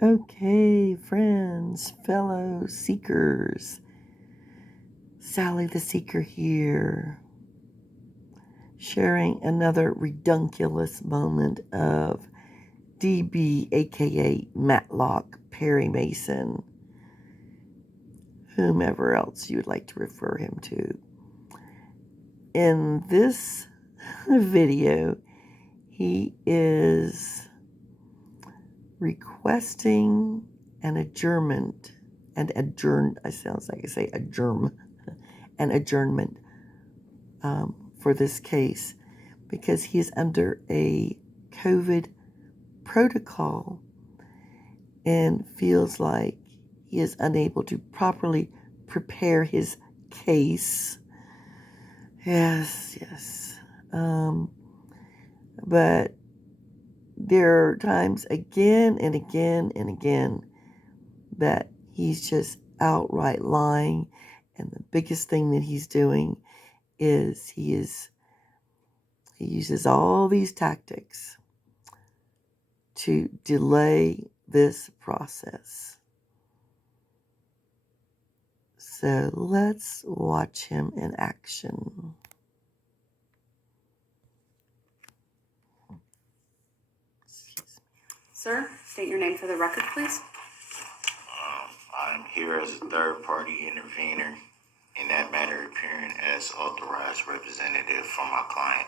Okay, friends, fellow seekers, Sally the Seeker here, sharing another redunculous moment of DB, aka Matlock Perry Mason, whomever else you would like to refer him to. In this video, he is requesting an adjournment, an adjournment for this case because he is under a COVID protocol and feels like he is unable to properly prepare his case. Yes. But there are times again and again and again that he's just outright lying, and the biggest thing that he's doing is he uses all these tactics to delay this process. So let's watch him in action. Sir, state your name for the record, please. I'm here as a third-party intervener in that matter, appearing as authorized representative for my client.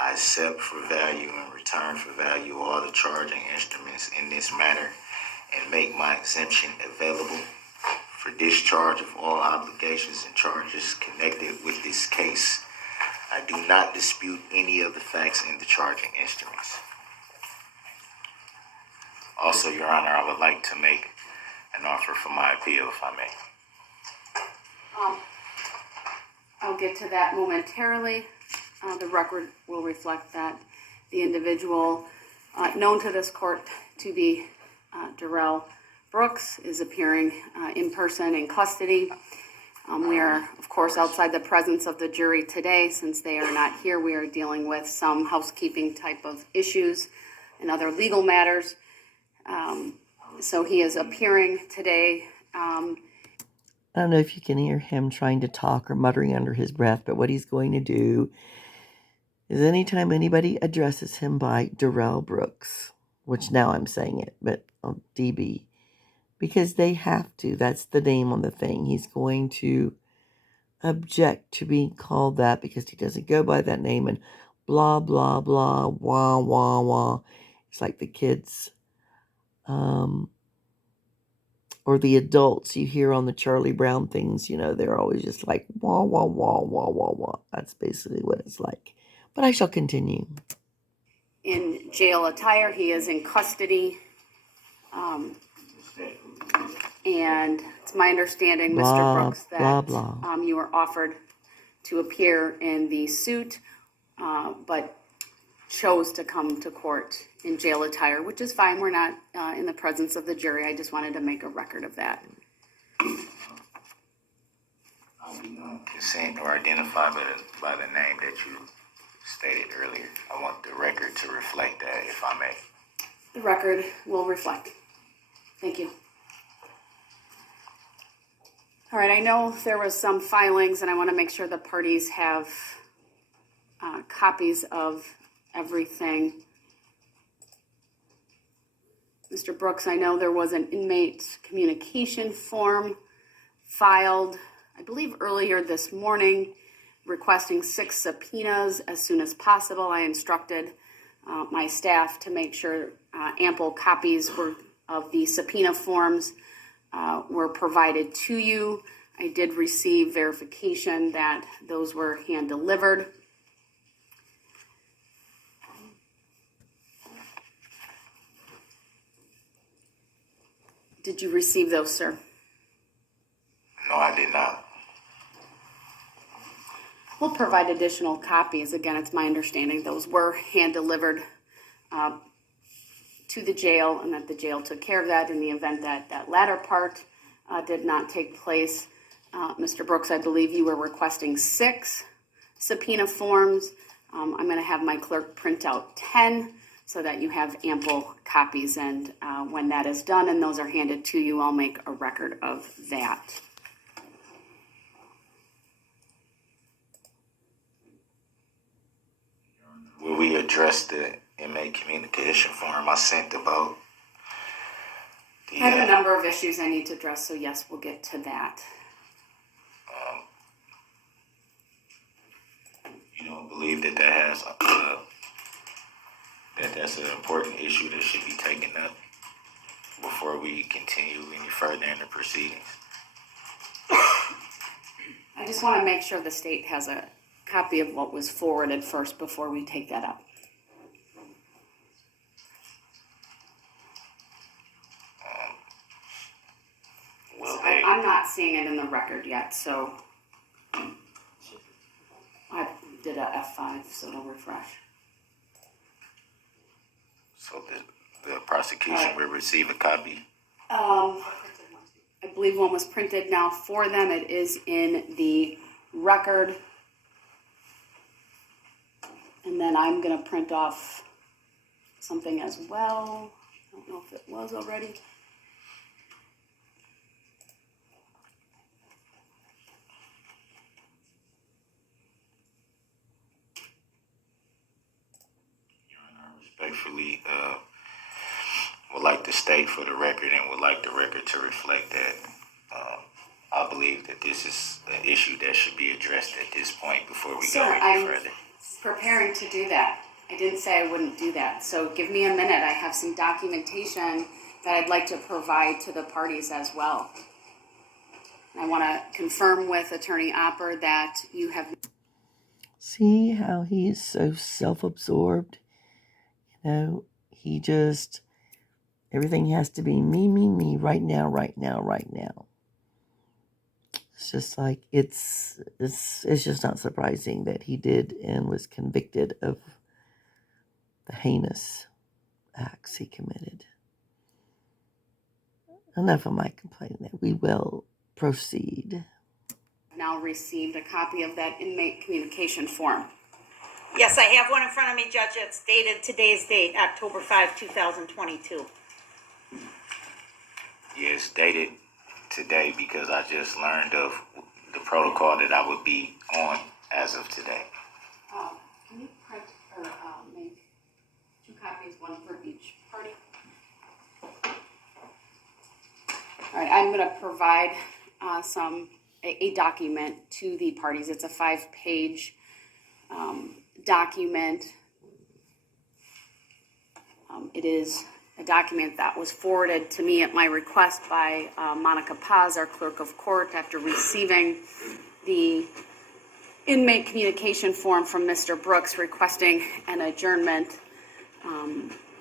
I accept for value and return for value all the charging instruments in this matter and make my exemption available for discharge of all obligations and charges connected with this case. I do not dispute any of the facts in the charging instruments. Also, Your Honor, I would like to make an offer for my appeal, if I may. I'll get to that momentarily. The record will reflect that the individual known to this court to be Darrell Brooks is appearing in person in custody. We are, of course, outside the presence of the jury today. Since they are not here, we are dealing with some housekeeping type of issues and other legal matters. So he is appearing today. I don't know if you can hear him trying to talk or muttering under his breath, but what he's going to do is anytime anybody addresses him by Darrell Brooks, which now I'm saying it, but DB, because they have to, that's the name on the thing, he's going to object to being called that because he doesn't go by that name and blah, blah, blah, wah, wah, wah. It's like the kids, or the adults you hear on the Charlie Brown things, they're always just like, wah, wah, wah, wah, wah, wah. That's basically what it's like. But I shall continue. In jail attire, he is in custody. And it's my understanding, Mr. Brooks, that you were offered to appear in the suit, but chose to come to court in jail attire, which is fine. We're not in the presence of the jury. I just wanted to make a record of that. I'll be consent or identified by the name that you stated earlier. I want the record to reflect that, if I may. The record will reflect. Thank you. All right, I know there was some filings, and I want to make sure the parties have copies of everything. Mr. Brooks, I know there was an inmate communication form filed, I believe earlier this morning, requesting 6 subpoenas as soon as possible. I instructed my staff to make sure ample copies of the subpoena forms were provided to you. I did receive verification that those were hand delivered. Did you receive those, sir? No, I did not. We'll provide additional copies. Again, it's my understanding those were hand delivered to the jail, and that the jail took care of that in the event that that latter part did not take place. Mr. Brooks, I believe you were requesting 6 subpoena forms. I'm going to have my clerk print out 10 so that you have ample copies. And when that is done and those are handed to you, I'll make a record of that. Will we address the inmate communication form I sent about I have a number of issues I need to address, so yes, we'll get to that. You don't believe that that's an important issue that should be taken up before we continue any further in the proceedings? I just want to make sure the state has a copy of what was forwarded first before we take that up. I'm not seeing it in the record yet, so I did a F5, so it'll refresh. So the prosecution will receive a copy? I believe one was printed now for them. It is in the record. And then I'm going to print off something as well. I don't know if it was already. Respectfully, would like to state for the record and would like the record to reflect that I believe that this is an issue that should be addressed at this point before we go any further. Preparing to do that. I didn't say I wouldn't do that. So give me a minute. I have some documentation that I'd like to provide to the parties as well. I want to confirm with Attorney Opper that you have... See how he is so self-absorbed? You know, he just, everything has to be me, right now. It's just like, it's just not surprising that he did and was convicted of the heinous acts he committed. Enough of my complaining. We will proceed. Now received a copy of that inmate communication form. Yes, I have one in front of me, Judge. It's dated today's date, October 5, 2022. Yes, dated today because I just learned of the protocol that I would be on as of today. Can you print or make 2 copies, one for each party? All right, I'm going to provide a document to the parties. It's a 5-page document. It is a document that was forwarded to me at my request by Monica Paz, our clerk of court, after receiving the inmate communication form from Mr. Brooks requesting an adjournment.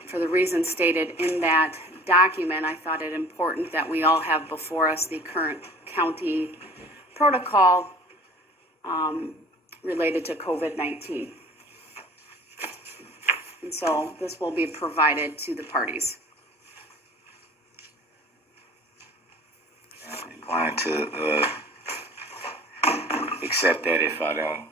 For the reasons stated in that document, I thought it important that we all have before us the current county protocol related to COVID-19. And so this will be provided to the parties. I'm inclined to accept that if I don't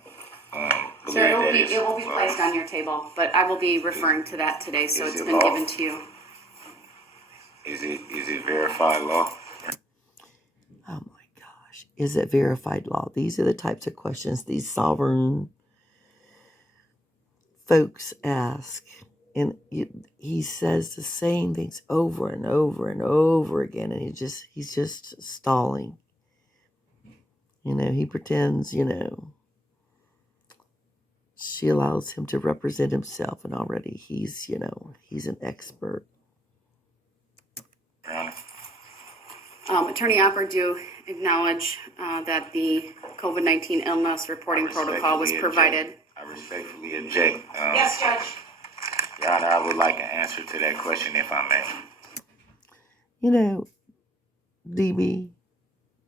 believe So that it will be placed on your table, but I will be referring to that today, so it's been given to you. Is it verified law? Oh my gosh. Is it verified law? These are the types of questions these sovereign folks ask. And he says the same things over and over and over again. And he's just stalling. You know, he pretends, she allows him to represent himself. And already he's an expert. Attorney Opper, do acknowledge that the COVID-19 illness reporting protocol was provided. I respectfully object. Yes, Judge. Your Honor, I would like an answer to that question if I may. DB,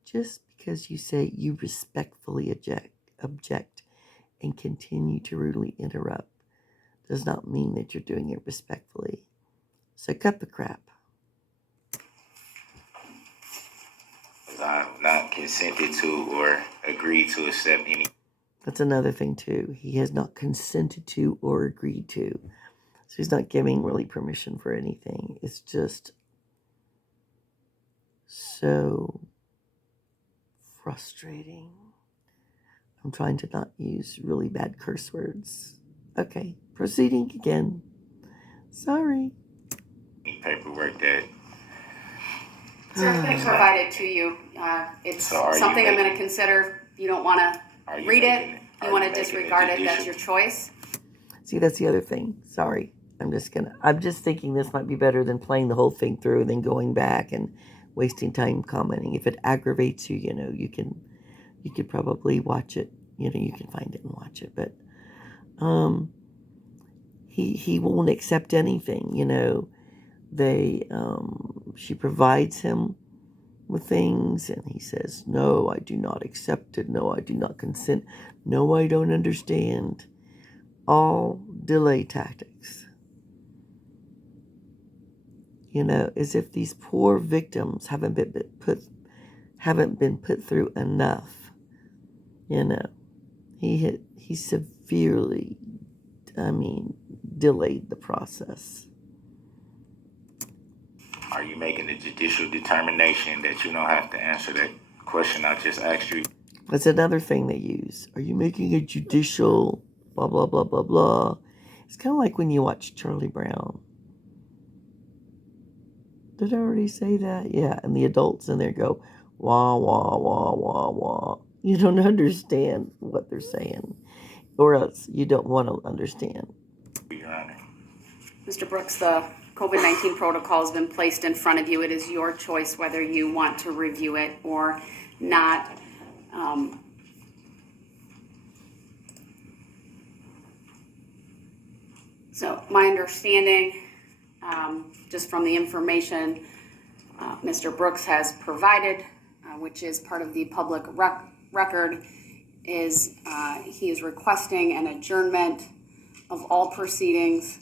just because you say you respectfully object and continue to rudely interrupt does not mean that you're doing it respectfully. So cut the crap. I have not consented to or agreed to accept any. That's another thing too. He has not consented to or agreed to. So he's not giving really permission for anything. It's just so frustrating. I'm trying to not use really bad curse words. Okay, proceeding again. Sorry. Paperwork that. Sir, it's been provided to you. It's something I'm going to consider. You don't want to read it. You want to disregard it. That's your choice. See, that's the other thing. Sorry. I'm just thinking this might be better than playing the whole thing through and then going back and wasting time commenting. If it aggravates you, you could probably watch it. You can find it and watch it. But he won't accept anything. She provides him with things and he says, no, I do not accept it. No, I do not consent. No, I don't understand. All delay tactics. As if these poor victims haven't been put through enough. He severely, delayed the process. Are you making a judicial determination that you don't have to answer that question I just asked you? That's another thing they use. Are you making a judicial blah, blah, blah, blah, blah? It's kind of like when you watch Charlie Brown. Did I already say that? Yeah, and the adults in there go, wah, wah, wah, wah, wah. You don't understand what they're saying, or else you don't want to understand. Your Honor. Mr. Brooks, the COVID-19 protocol has been placed in front of you. It is your choice whether you want to review it or not. So my understanding, just from the information Mr. Brooks has provided, which is part of the public record, is he is requesting an adjournment of all proceedings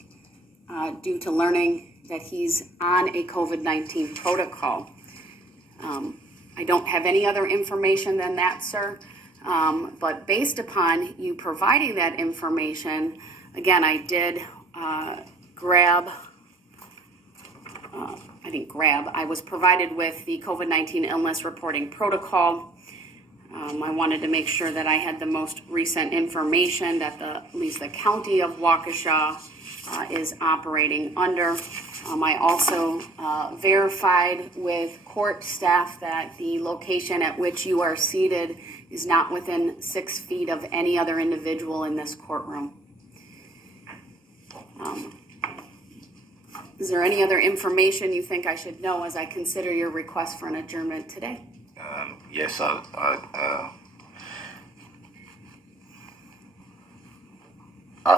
due to learning that he's on a COVID-19 protocol. I don't have any other information than that, sir. But based upon you providing that information, again, I was provided with the COVID-19 illness reporting protocol. I wanted to make sure that I had the most recent information that at least the county of Waukesha is operating under. I also verified with court staff that the location at which you are seated is not within 6 feet of any other individual in this courtroom. Is there any other information you think I should know as I consider your request for an adjournment today? Yes, I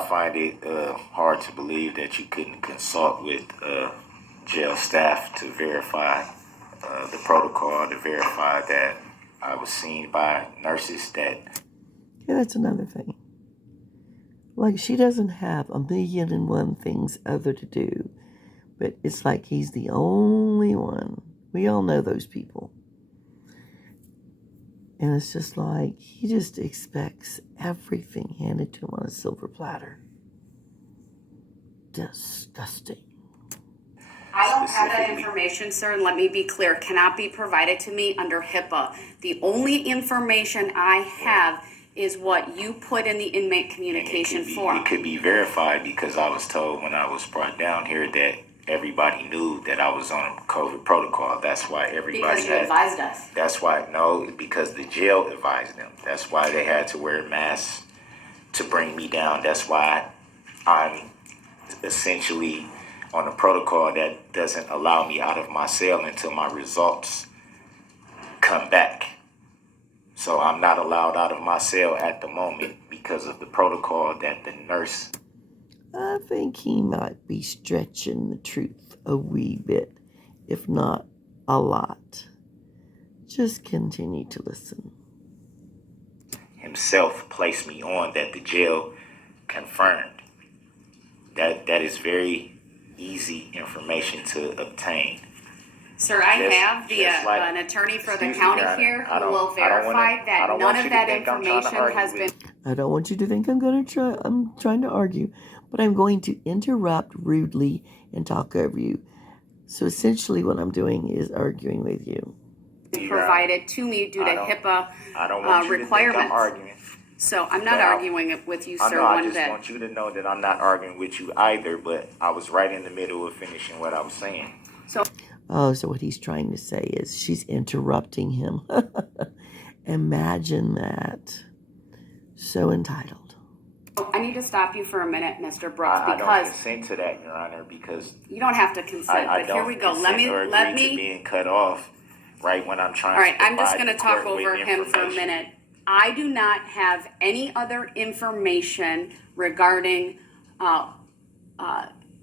find it hard to believe that you couldn't consult with jail staff to verify the protocol, to verify that I was seen by nurses that... Yeah, that's another thing. Like, she doesn't have 1,000,001 things other to do, but it's like he's the only one. We all know those people. And it's just like, he just expects everything handed to him on a silver platter. Disgusting. I don't have that information, sir, and let me be clear, cannot be provided to me under HIPAA. The only information I have is what you put in the inmate communication form. It could be verified because I was told when I was brought down here that everybody knew that I was on a COVID protocol. That's why everybody Because you advised us. That's why, no, because the jail advised them. That's why they had to wear masks to bring me down. That's why I'm essentially on a protocol that doesn't allow me out of my cell until my results come back. So I'm not allowed out of my cell at the moment because of the protocol that the nurse... I think he might be stretching the truth a wee bit, if not a lot. Just continue to listen. himself placed me on that the jail confirmed. That is very easy information to obtain. Sir, I have an attorney for the county here who will verify that none of that information has been... I don't want you to think I'm trying to argue, but I'm going to interrupt rudely and talk over you. So essentially what I'm doing is arguing with you. Provided to me due to HIPAA I don't want you requirements. to think I'm arguing. So I'm not arguing it with you, sir, I one just bit. want you to know that I'm not arguing with you either, but I was right in the middle of finishing what I was saying. So what he's trying to say is she's interrupting him. Imagine that. So entitled. I need to stop you for a minute, Mr. Brooks, I because don't consent to that, Your Honor, because you don't have to consent. I But don't here we go. consent or Let agree to me. being cut off right when I'm trying All right, to I'm just provide going to the talk court with over him for a information. minute. I do not have any other information regarding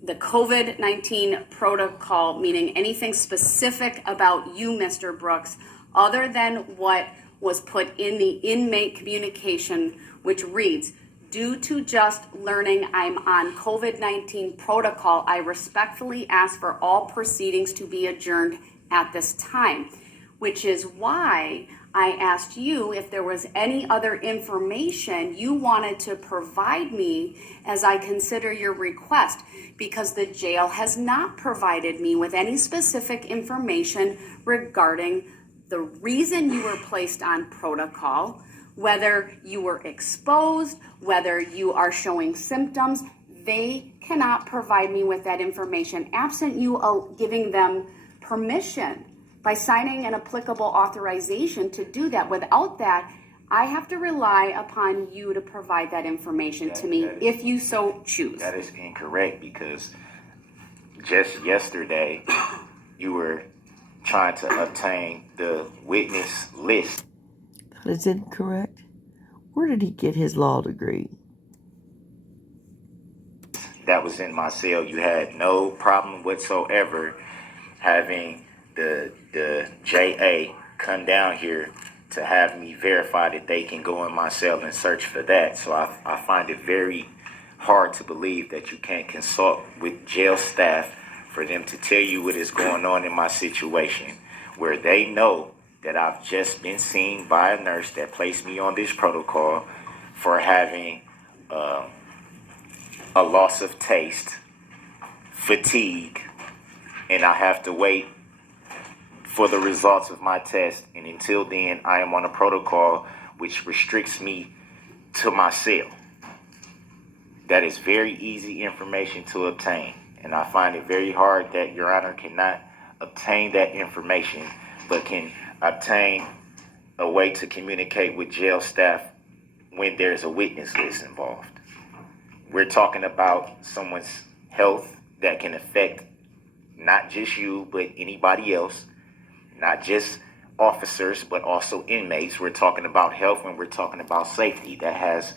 the COVID-19 protocol, meaning anything specific about you, Mr. Brooks, other than what was put in the inmate communication, which reads, due to just learning I'm on COVID-19 protocol, I respectfully ask for all proceedings to be adjourned at this time, which is why I asked you if there was any other information you wanted to provide me as I consider your request, because the jail has not provided me with any specific information regarding the reason you were placed on protocol, whether you were exposed, whether you are showing symptoms. They cannot provide me with that information absent you giving them permission by signing an applicable authorization to do that. Without that, I have to rely upon you to provide that information to me if you so choose. That is incorrect, because just yesterday you were trying to obtain the witness list. That is incorrect. Where did he get his law degree? That was in my cell. You had no problem whatsoever having the JA come down here to have me verify that they can go in my cell and search for that. So I find it very hard to believe that you can't consult with jail staff for them to tell you what is going on in my situation, where they know that I've just been seen by a nurse that placed me on this protocol for having a loss of taste, fatigue, and I have to wait for the results of my test. And until then, I am on a protocol which restricts me to my cell. That is very easy information to obtain. And I find it very hard that Your Honor cannot obtain that information, but can obtain a way to communicate with jail staff when there's a witness list involved. We're talking about someone's health that can affect not just you, but anybody else, not just officers, but also inmates. We're talking about health and we're talking about safety. That has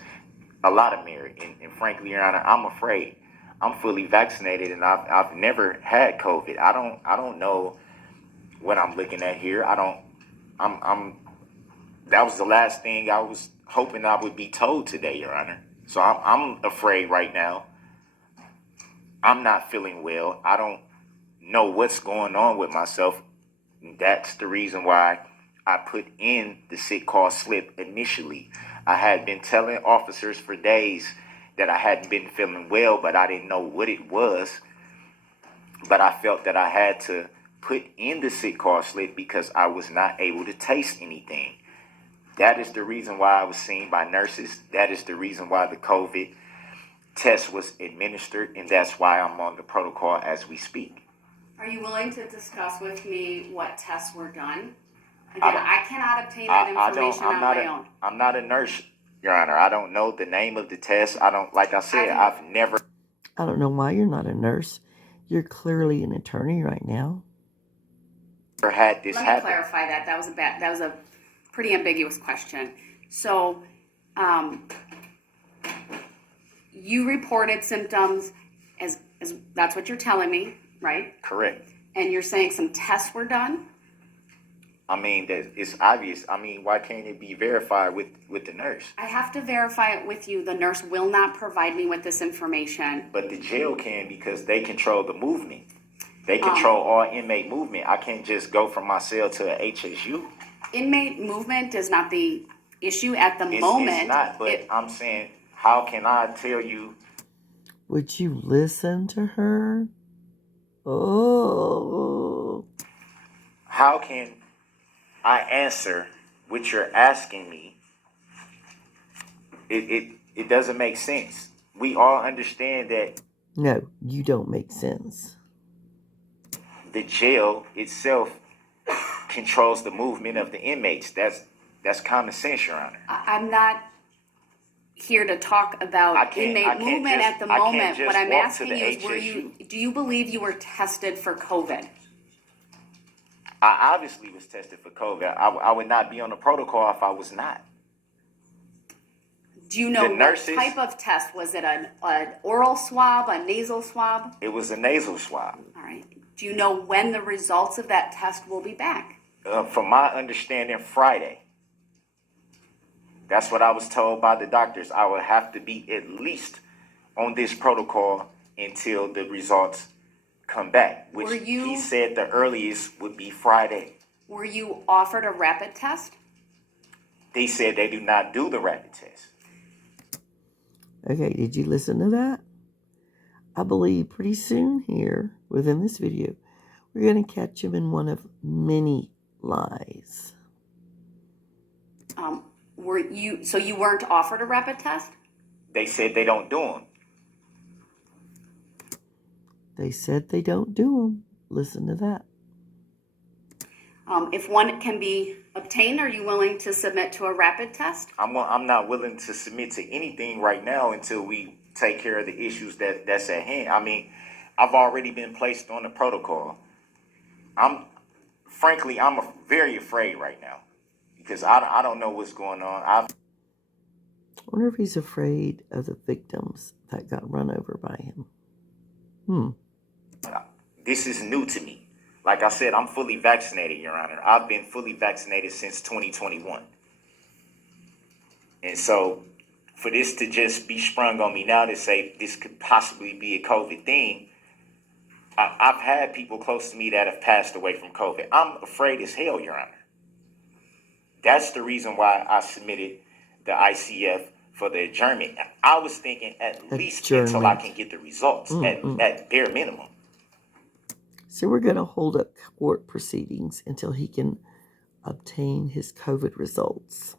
a lot of merit. And frankly, Your Honor, I'm afraid. I'm fully vaccinated and I've never had COVID. I don't know what I'm looking at here. That was the last thing I was hoping I would be told today, Your Honor. So I'm afraid right now. I'm not feeling well. I don't know what's going on with myself. That's the reason why I put in the sick call slip initially. I had been telling officers for days that I hadn't been feeling well, but I didn't know what it was. But I felt that I had to put in the sick call slip because I was not able to taste anything. That is the reason why I was seen by nurses. That is the reason why the COVID test was administered, and that's why I'm on the protocol as we speak. Are you willing to discuss with me what tests were done? Again, I cannot obtain that information on my own. I'm not a nurse, Your Honor. I don't know the name of the test. Like I said, I've never. I don't know why you're not a nurse. You're clearly an attorney right now. Had this Let me happen. clarify that. That was a pretty ambiguous question. So, you reported symptoms as that's what you're telling me, right? Correct. And you're saying some tests were done? I mean, it's obvious. I mean, why can't it be verified with the nurse? I have to verify it with you. The nurse will not provide me with this information. But the jail can, because they control the movement. They control all inmate movement. I can't just go from my cell to a HSU. Inmate movement is not the issue at the moment. It's not, but I'm saying, how can I tell you? Would you listen to her? Oh. How can I answer what you're asking me? It doesn't make sense. We all understand that No, you don't make sense. the jail itself controls the movement of the inmates. That's common sense, Your Honor. I'm not here to talk about inmate movement at the moment. What I'm asking you is, do you believe you were tested for COVID? I obviously was tested for COVID. I would not be on the protocol if I was not. Do you know what type of test? Was it an oral swab, a nasal swab? It was a nasal swab. All right. Do you know when the results of that test will be back? From my understanding, Friday. That's what I was told by the doctors. I would have to be at least on this protocol until the results come back, which he said the earliest would be Friday. Were you offered a rapid test? They said they do not do the rapid test. Okay, did you listen to that? I believe pretty soon here, within this video, we're going to catch him in one of many lies. So you weren't offered a rapid test? They said they don't do them. They said they don't do them. Listen to that. If one can be obtained, are you willing to submit to a rapid test? I'm not willing to submit to anything right now until we take care of the issues that's at hand. I mean, I've already been placed on the protocol. I'm very afraid right now because I don't know what's going on. I wonder if he's afraid of the victims that got run over by him. This is new to me. Like I said, I'm fully vaccinated, Your Honor. I've been fully vaccinated since 2021. And so for this to just be sprung on me now to say this could possibly be a COVID thing, I've had people close to me that have passed away from COVID. I'm afraid as hell, Your Honor. That's the reason why I submitted the ICF for the adjournment. I was thinking at least until I can get the results, at bare minimum. So we're going to hold up court proceedings until he can obtain his COVID results.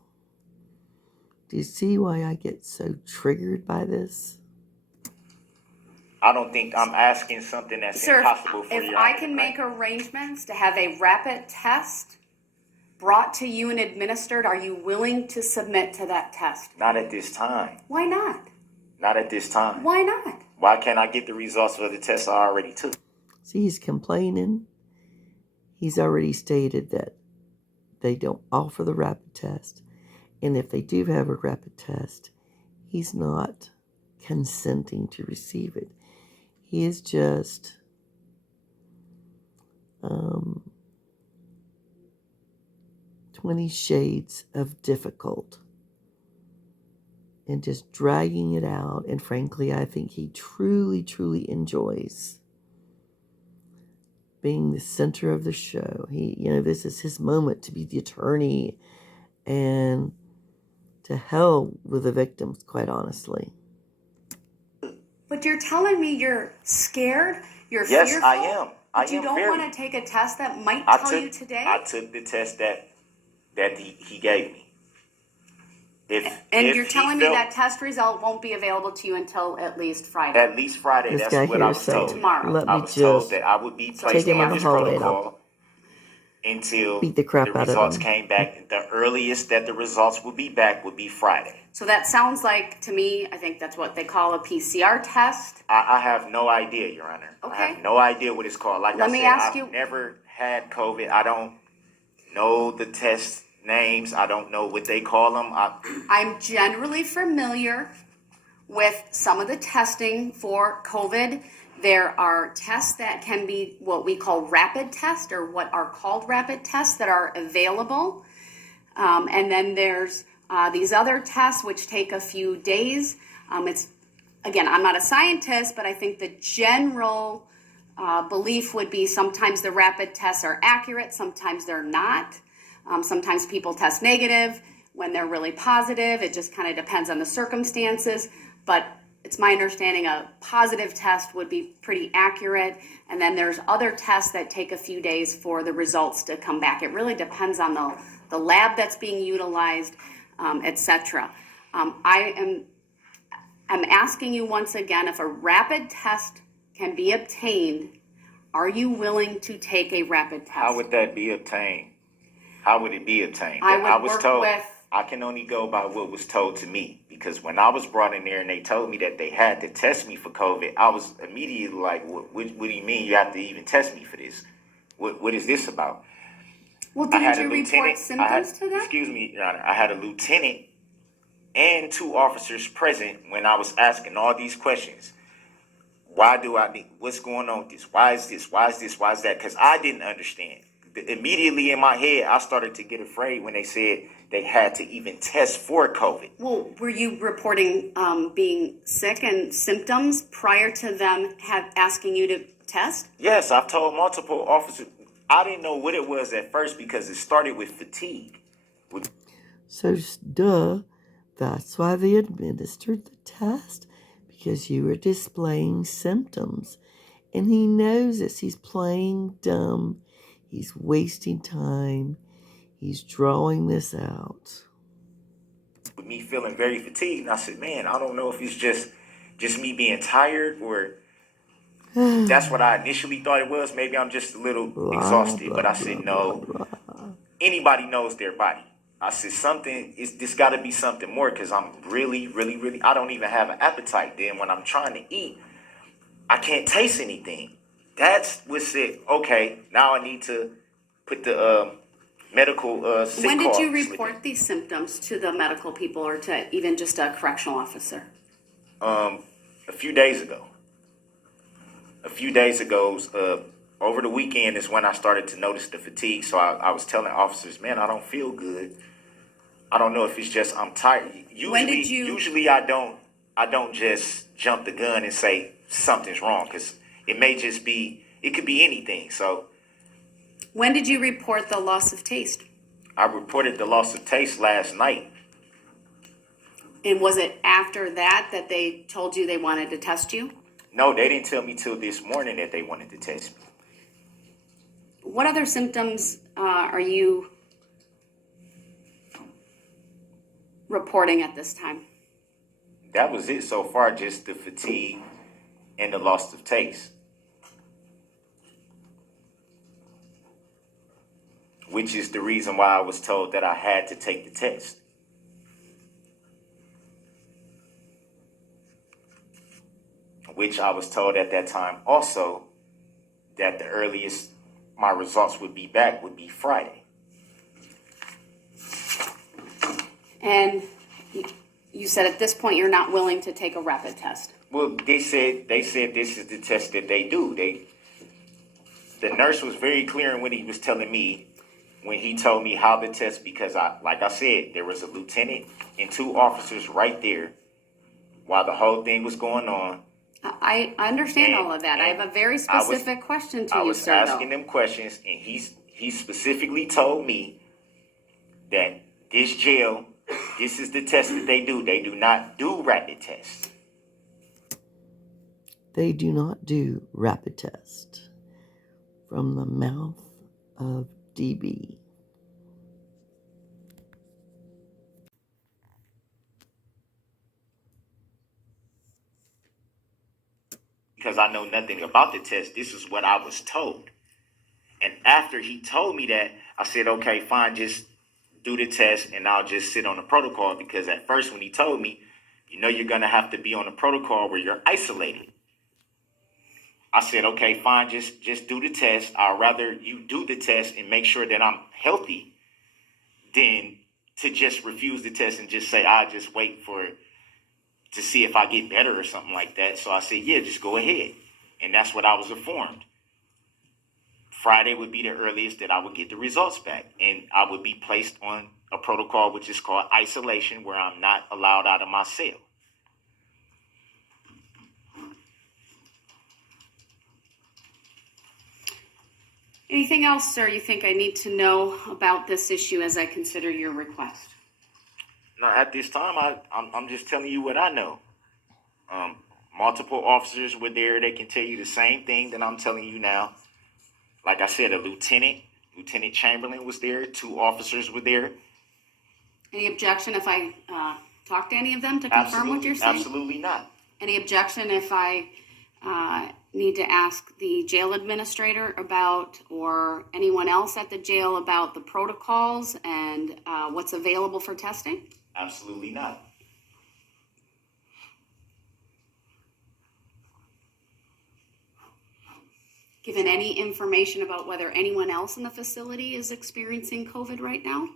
Do you see why I get so triggered by this? I don't think I'm asking something that's impossible for you. If I can make arrangements to have a rapid test brought to you and administered, are you willing to submit to that test? Not at this time. Why not? Not at this time. Why not? Why can't I get the results for the test I already took? See, he's complaining. He's already stated that they don't offer the rapid test. And if they do have a rapid test, he's not consenting to receive it. He is just 20 shades of difficult and just dragging it out. And frankly, I think he truly, truly enjoys being the center of the show. This is his moment to be the attorney, and to hell with the victims, quite honestly. But you're telling me you're scared? You're fearful? Yes, I am. But you don't want to take a test that might tell you today? I took the test that he gave me. And you're telling me that test result won't be available to you until at least Friday? At least Friday. That's what I was told. Tomorrow. I was told that I would be placed on this protocol until beat the crap out results of them. came back. The earliest that the results would be back would be Friday. So that sounds like, to me, I think that's what they call a PCR test. I have no idea, Your Honor. Okay. I have no idea what it's called. Like I said, I've never had COVID. I don't know the test names. I don't know what they call them. I'm generally familiar with some of the testing for COVID. There are tests that can be what we call rapid tests, or what are called rapid tests, that are available. And then there's these other tests which take a few days. Again, I'm not a scientist, but I think the general belief would be sometimes the rapid tests are accurate, sometimes they're not. Sometimes people test negative when they're really positive. It just kind of depends on the circumstances. But it's my understanding a positive test would be pretty accurate, and then there's other tests that take a few days for the results to come back. It really depends on the lab that's being utilized, etc. I'm asking you once again, if a rapid test can be obtained, are you willing to take a rapid test? How would that be obtained? How would it be obtained? I was told with. I can only go by what was told to me, because when I was brought in there and they told me that they had to test me for COVID, I was immediately like, what do you mean you have to even test me for this? What is this about? Well, didn't you report symptoms to them? Excuse me, Your Honor. I had a lieutenant and 2 officers present when I was asking all these questions. Why do I need, what's going on with this? Why is this? Why is this? Why is that? Because I didn't understand. Immediately in my head, I started to get afraid when they said they had to even test for COVID. Well, were you reporting being sick and symptoms prior to them asking you to test? Yes, I've told multiple officers. I didn't know what it was at first because it started with fatigue. So, duh, that's why they administered the test, because you were displaying symptoms. And he knows this. He's playing dumb. He's wasting time. He's drawing this out. With me feeling very fatigued, and I said, man, I don't know if it's just me being tired, or that's what I initially thought it was. Maybe I'm just a little exhausted. But I said, no, anybody knows their body. I said, this got to be something more, because I'm really, really, really, I don't even have an appetite. Then when I'm trying to eat, I can't taste anything. That's what said, okay, now I need to put the medical sick When did call you report these symptoms to the medical people, or to even just a correctional officer? A few days ago. Over the weekend is when I started to notice the fatigue. So I was telling officers, man, I don't feel good. I don't know if it's just I'm tired. Usually I don't just jump the gun and say something's wrong, because it may just be, it could be anything. So when did you report the loss of taste? I reported the loss of taste last night. And was it after that they told you they wanted to test you? No, they didn't tell me till this morning that they wanted to test me. What other symptoms are you reporting at this time? That was it so far, just the fatigue and the loss of taste, which is the reason why I was told that I had to take the test. Which I was told at that time also that the earliest my results would be back would be Friday. And you said at this point you're not willing to take a rapid test. Well, they said this is the test that they do. The nurse was very clear in what he was telling me when he told me how to test, because like I said, there was a lieutenant and 2 officers right there while the whole thing was going on. I understand all of that. I have a very specific question to you, sir. I was asking them questions, and he specifically told me that this jail, this is the test that they do. They do not do rapid tests. They do not do rapid tests. From the mouth of DB. Because I know nothing about the test. This is what I was told. And after he told me that, I said, okay, fine, just do the test and I'll just sit on the protocol. Because at first when he told me, you're going to have to be on a protocol where you're isolated. I said, okay, fine, just do the test. I'd rather you do the test and make sure that I'm healthy than to just refuse the test and just say, I'll just wait to see if I get better or something like that. So I said, yeah, just go ahead. And that's what I was informed. Friday would be the earliest that I would get the results back. And I would be placed on a protocol which is called isolation, where I'm not allowed out of my cell. Anything else, sir, you think I need to know about this issue as I consider your request? No, at this time, I'm just telling you what I know. Multiple officers were there. They can tell you the same thing that I'm telling you now. Like I said, Lieutenant Chamberlain was there. 2 officers were there. Any objection if I talk to any of them to confirm what you're saying? Absolutely not. Any objection if I need to ask the jail administrator about, or anyone else at the jail about the protocols and what's available for testing? Absolutely not. Given any information about whether anyone else in the facility is experiencing COVID right now?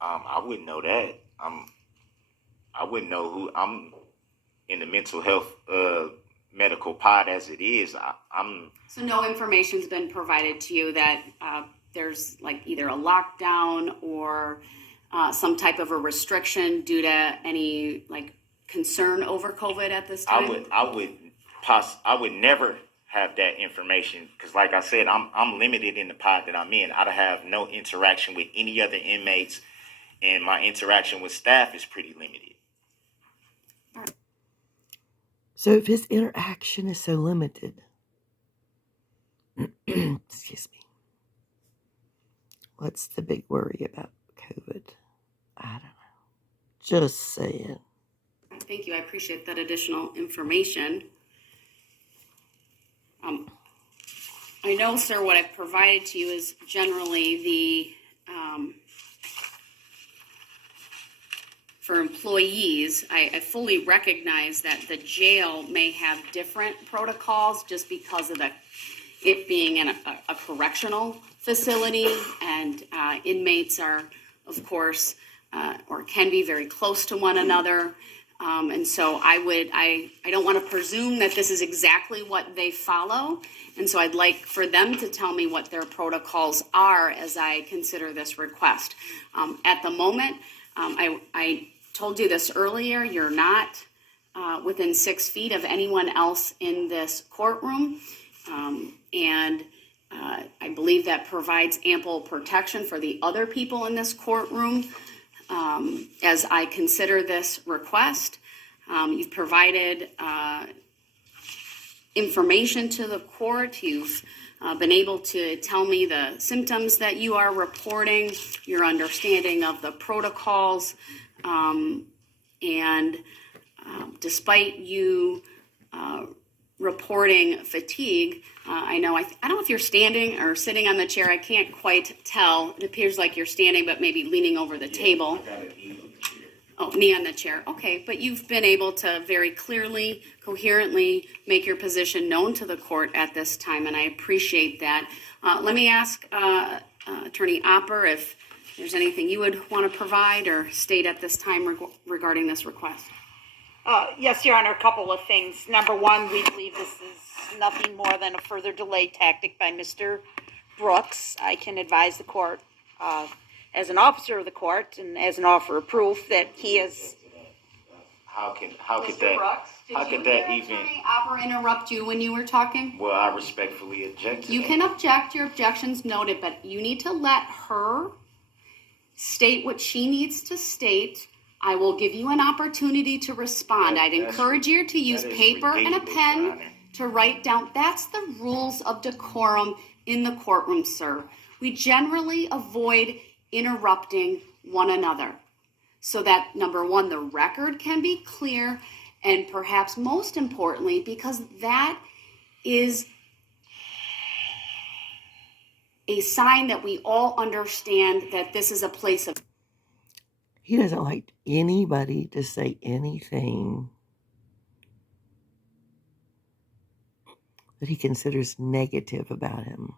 I wouldn't know that. I wouldn't know who. I'm in the mental health medical pod as it is. So no information's been provided to you that there's like either a lockdown or some type of a restriction due to any like concern over COVID at this time? I would never have that information because, like I said, I'm limited in the pod that I'm in. I have no interaction with any other inmates, and my interaction with staff is pretty limited. So if his interaction is so limited, excuse me, what's the big worry about COVID? I don't know. Just saying. Thank you. I appreciate that additional information. I know, sir, what I've provided to you is generally the, for employees, I fully recognize that the jail may have different protocols just because of it being in a correctional facility, and inmates are, of course, or can be very close to one another. And so I don't want to presume that this is exactly what they follow. And so I'd like for them to tell me what their protocols are as I consider this request. At the moment, I told you this earlier, you're not within 6 feet of anyone else in this courtroom. And I believe that provides ample protection for the other people in this courtroom. As I consider this request, you've provided information to the court. You've been able to tell me the symptoms that you are reporting, your understanding of the protocols, and despite you reporting fatigue, I don't know if you're standing or sitting on the chair. I can't quite tell. It appears like you're standing, but maybe leaning over the table. I got a knee on the chair. Oh, knee on the chair. Okay, but you've been able to very clearly, coherently make your position known to the court at this time, and I appreciate that. Let me ask Attorney Opper if there's anything you would want to provide or state at this time regarding this request. Yes, Your Honor, a couple of things. Number one, we believe this is nothing more than a further delay tactic by Mr. Brooks. I can advise the court, as an officer of the court and as an offer of proof, that he is. How could Mr. that? Brooks, How did could you that hear even? Attorney Opper interrupt you when you were talking? Well, I respectfully object to You that. can object, your objection's noted, but you need to let her state what she needs to state. I will give you an opportunity to respond. I'd encourage you to use paper and a pen to write down. That's the rules of decorum in the courtroom, sir. We generally avoid interrupting one another so that, number one, the record can be clear, and perhaps most importantly, because that is a sign that we all understand that this is a place of. He doesn't like anybody to say anything that he considers negative about him.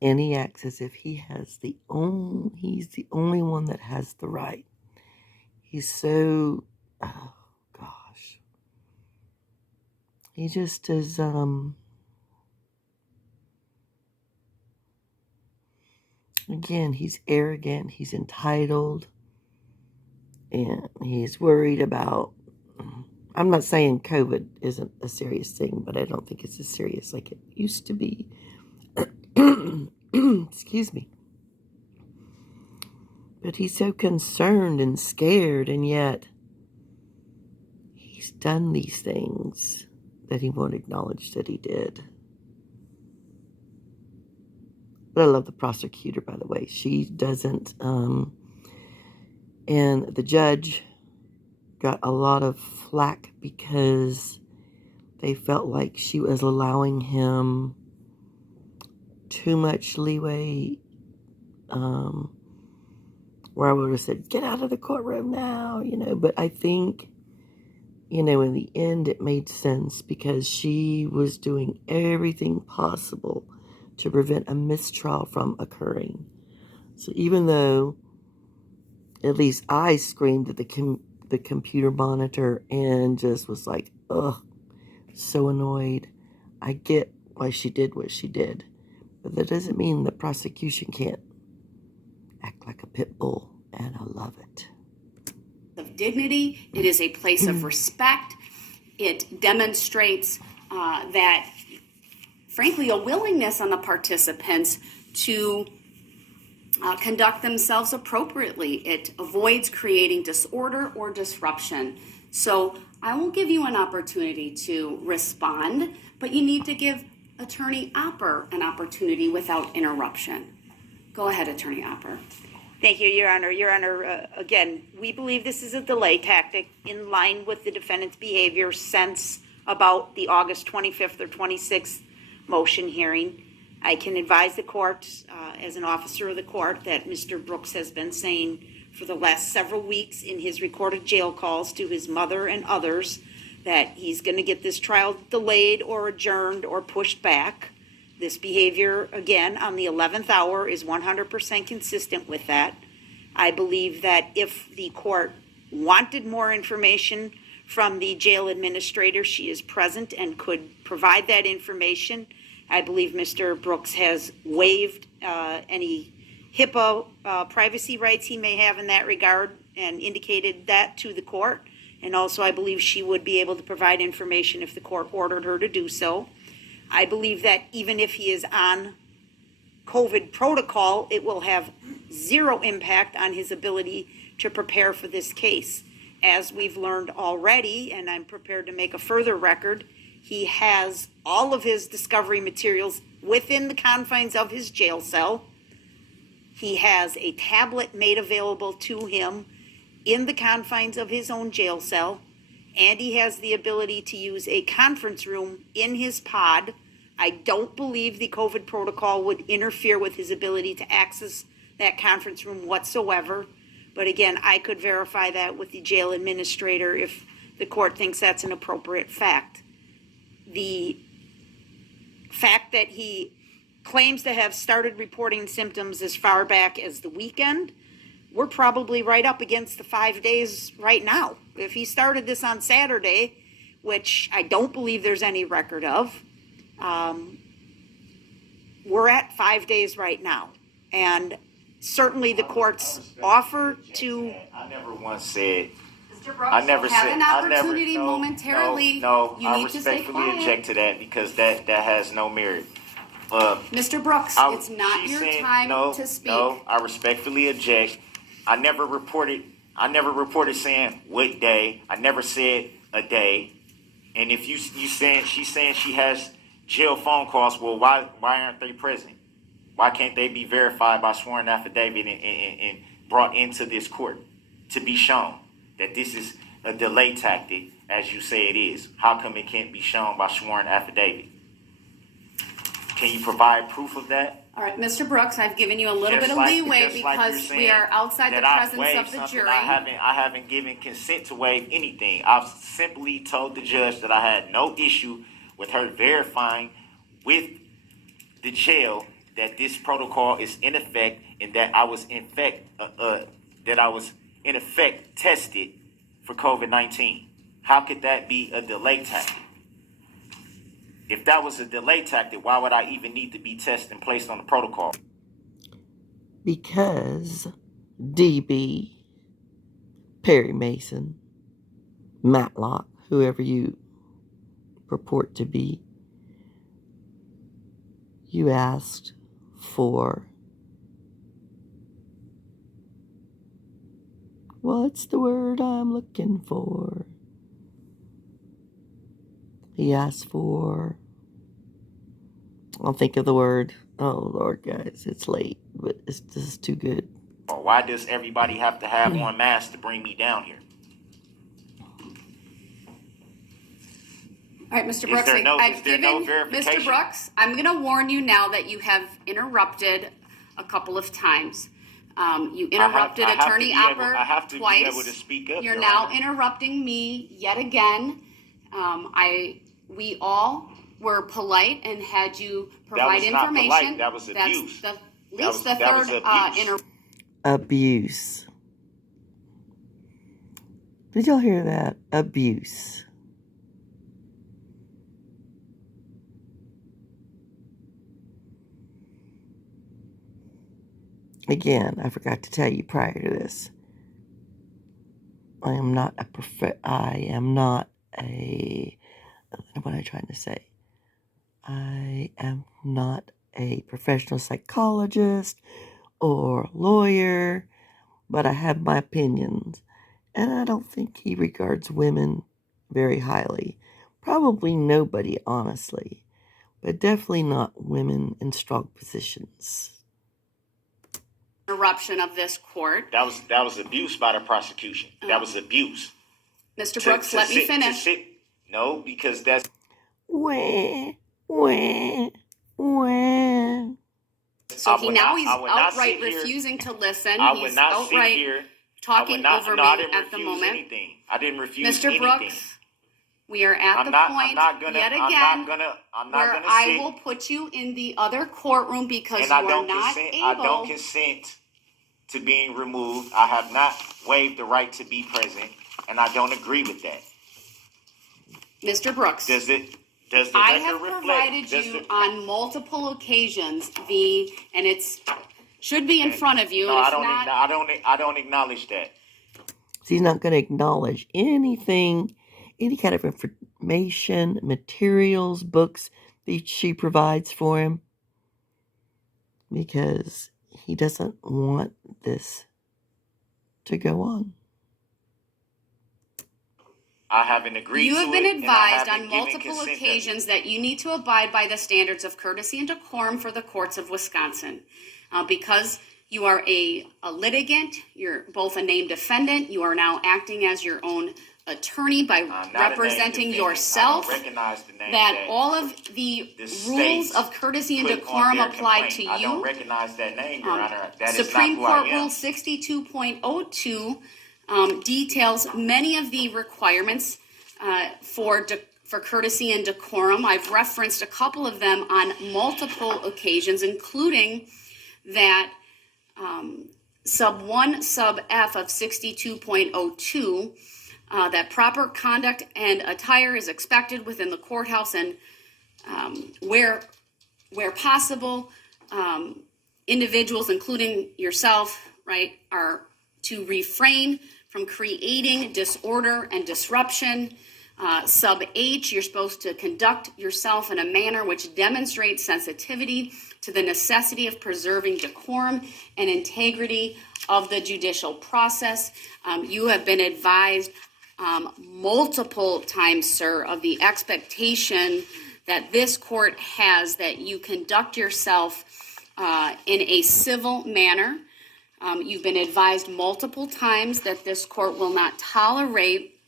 And he acts as if he's the only one that has the right. He's so, oh gosh. He just is, again, he's arrogant, he's entitled, and he's worried about, I'm not saying COVID isn't a serious thing, but I don't think it's as serious like it used to be. Excuse me. But he's so concerned and scared, and yet he's done these things that he won't acknowledge that he did. But I love the prosecutor, by the way. She doesn't, and the judge got a lot of flack because they felt like she was allowing him too much leeway, where I would have said, get out of the courtroom now, but I think, in the end it made sense because she was doing everything possible to prevent a mistrial from occurring. So even though at least I screamed at the computer monitor and just was like, ugh, so annoyed. I get why she did what she did, but that doesn't mean the prosecution can't act like a pit bull, and I love it. Of dignity, it is a place of respect. It demonstrates that, frankly, a willingness on the participants to conduct themselves appropriately. It avoids creating disorder or disruption. So I will give you an opportunity to respond, but you need to give Attorney Opper an opportunity without interruption. Go ahead, Attorney Opper. Thank you, Your Honor. Your Honor, again, we believe this is a delay tactic in line with the defendant's behavior since about the August 25th or 26th motion hearing. I can advise the court, as an officer of the court, that Mr. Brooks has been saying for the last several weeks in his recorded jail calls to his mother and others that he's going to get this trial delayed or adjourned or pushed back. This behavior, again, on the 11th hour is 100% consistent with that. I believe that if the court wanted more information from the jail administrator, she is present and could provide that information. I believe Mr. Brooks has waived any HIPAA privacy rights he may have in that regard and indicated that to the court. And also I believe she would be able to provide information if the court ordered her to do so. I believe that even if he is on COVID protocol, it will have zero impact on his ability to prepare for this case. As we've learned already, and I'm prepared to make a further record, he has all of his discovery materials within the confines of his jail cell. He has a tablet made available to him in the confines of his own jail cell, and he has the ability to use a conference room in his pod. I don't believe the COVID protocol would interfere with his ability to access that conference room whatsoever. But again, I could verify that with the jail administrator if the court thinks that's an appropriate fact. The fact that he claims to have started reporting symptoms as far back as the weekend, we're probably right up against the 5 days right now. If he started this on Saturday, which I don't believe there's any record of, we're at 5 days right now. And certainly the court's offer to... I never once said... Mr. Brooks, I never have said... an opportunity momentarily. No, you I need to stay respectfully quiet. object to that because that has no merit. Mr. Brooks, it's not your time to speak. No, I respectfully object. I never reported saying what day. I never said a day. And if she's saying she has jail phone calls, well, why aren't they present? Why can't they be verified by sworn affidavit and brought into this court to be shown that this is a delay tactic, as you say it is? How come it can't be shown by sworn affidavit? Can you provide proof of that? All right, Mr. Brooks, I've given you a little bit of leeway because we are outside the presence of the jury. I haven't given consent to waive anything. I've simply told the judge that I had no issue with her verifying with the jail that this protocol is in effect and that I was in effect tested for COVID-19. How could that be a delay tactic? If that was a delay tactic, why would I even need to be tested and placed on the protocol? Because DB, Perry Mason, Matlock, whoever you purport to be, you asked for, what's the word I'm looking for? He asked for, I'll think of the word. Oh, Lord, guys, it's late, but this is too good. Why does everybody have to have on masks to bring me down here? All right, Mr. Brooks, I've given Mr. Brooks, I'm going to warn you now that you have interrupted a couple of times. You interrupted Attorney Opper twice. Be able to speak up, You're now interrupting me yet again. We all were polite and had you provide information. That was abuse. That's at least the third abuse. Did y'all hear that? Abuse. Again, I forgot to tell you prior to this. I am not a what am I trying to say? I am not a professional psychologist or lawyer, but I have my opinions. And I don't think he regards women very highly. Probably nobody, honestly. But definitely not women in strong positions. Interruption of this court. That was abuse by the prosecution. That was abuse. Mr. Brooks, let me finish. No, because that's... So he's outright refusing to listen. He's outright talking over me at the moment. I didn't refuse anything. Mr. Brooks, we are at the point yet again where I will put you in the other courtroom because you are not able. I don't consent to being removed. I have not waived the right to be present, and I don't agree with that. Mr. Brooks, I have provided you on multiple occasions and it's should be in front of you. No, and I don't acknowledge that. He's not going to acknowledge anything, any kind of information, materials, books that she provides for him, because he doesn't want this to go on. I haven't agreed to it. You have been advised on multiple occasions that you need to abide by the standards of courtesy and decorum for the courts of Wisconsin. Because you are a litigant, you're both a named defendant, you are now acting as your own attorney by representing yourself, that all of the rules of courtesy and decorum apply to you. I don't recognize that name, Your Honor. That Supreme is not Court Rule 62.02 details many of the requirements for courtesy and decorum. I've referenced a couple of them on multiple occasions, including that sub 1 sub F of 62.02, that proper conduct and attire is expected within the courthouse, and where possible, individuals, including yourself, right, are to refrain from creating disorder and disruption. Sub H, you're supposed to conduct yourself in a manner which demonstrates sensitivity to the necessity of preserving decorum and integrity of the judicial process. You have been advised multiple times, sir, of the expectation that this court has that you conduct yourself in a civil manner. You've been advised multiple times that this court will not tolerate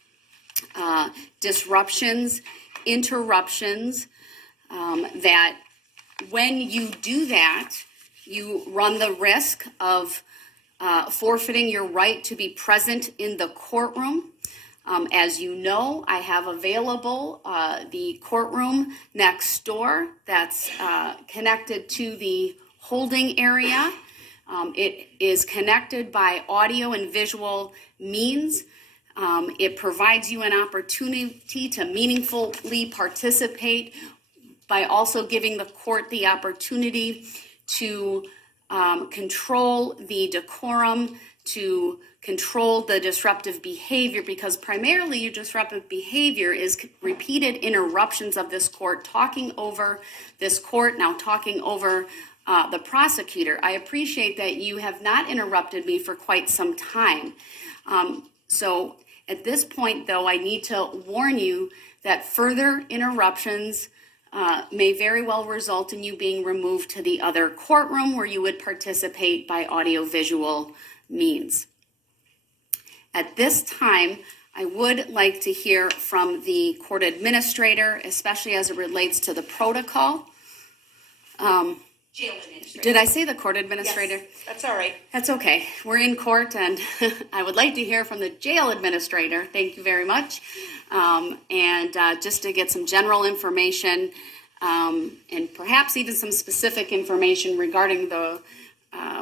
disruptions, interruptions, that when you do that, you run the risk of forfeiting your right to be present in the courtroom. As you know, I have available the courtroom next door that's connected to the holding area. It is connected by audio and visual means. It provides you an opportunity to meaningfully participate by also giving the court the opportunity to control the decorum, to control the disruptive behavior, because primarily your disruptive behavior is repeated interruptions of this court, talking over this court, now talking over the prosecutor. I appreciate that you have not interrupted me for quite some time. So at this point, though, I need to warn you that further interruptions may very well result in you being removed to the other courtroom where you would participate by audiovisual means. At this time, I would like to hear from the court administrator, especially as it relates to the protocol. Jail administrator. Did I say the court administrator? Yes, that's all right. That's okay. We're in court, and I would like to hear from the jail administrator. Thank you very much. Just to get some general information and perhaps even some specific information regarding the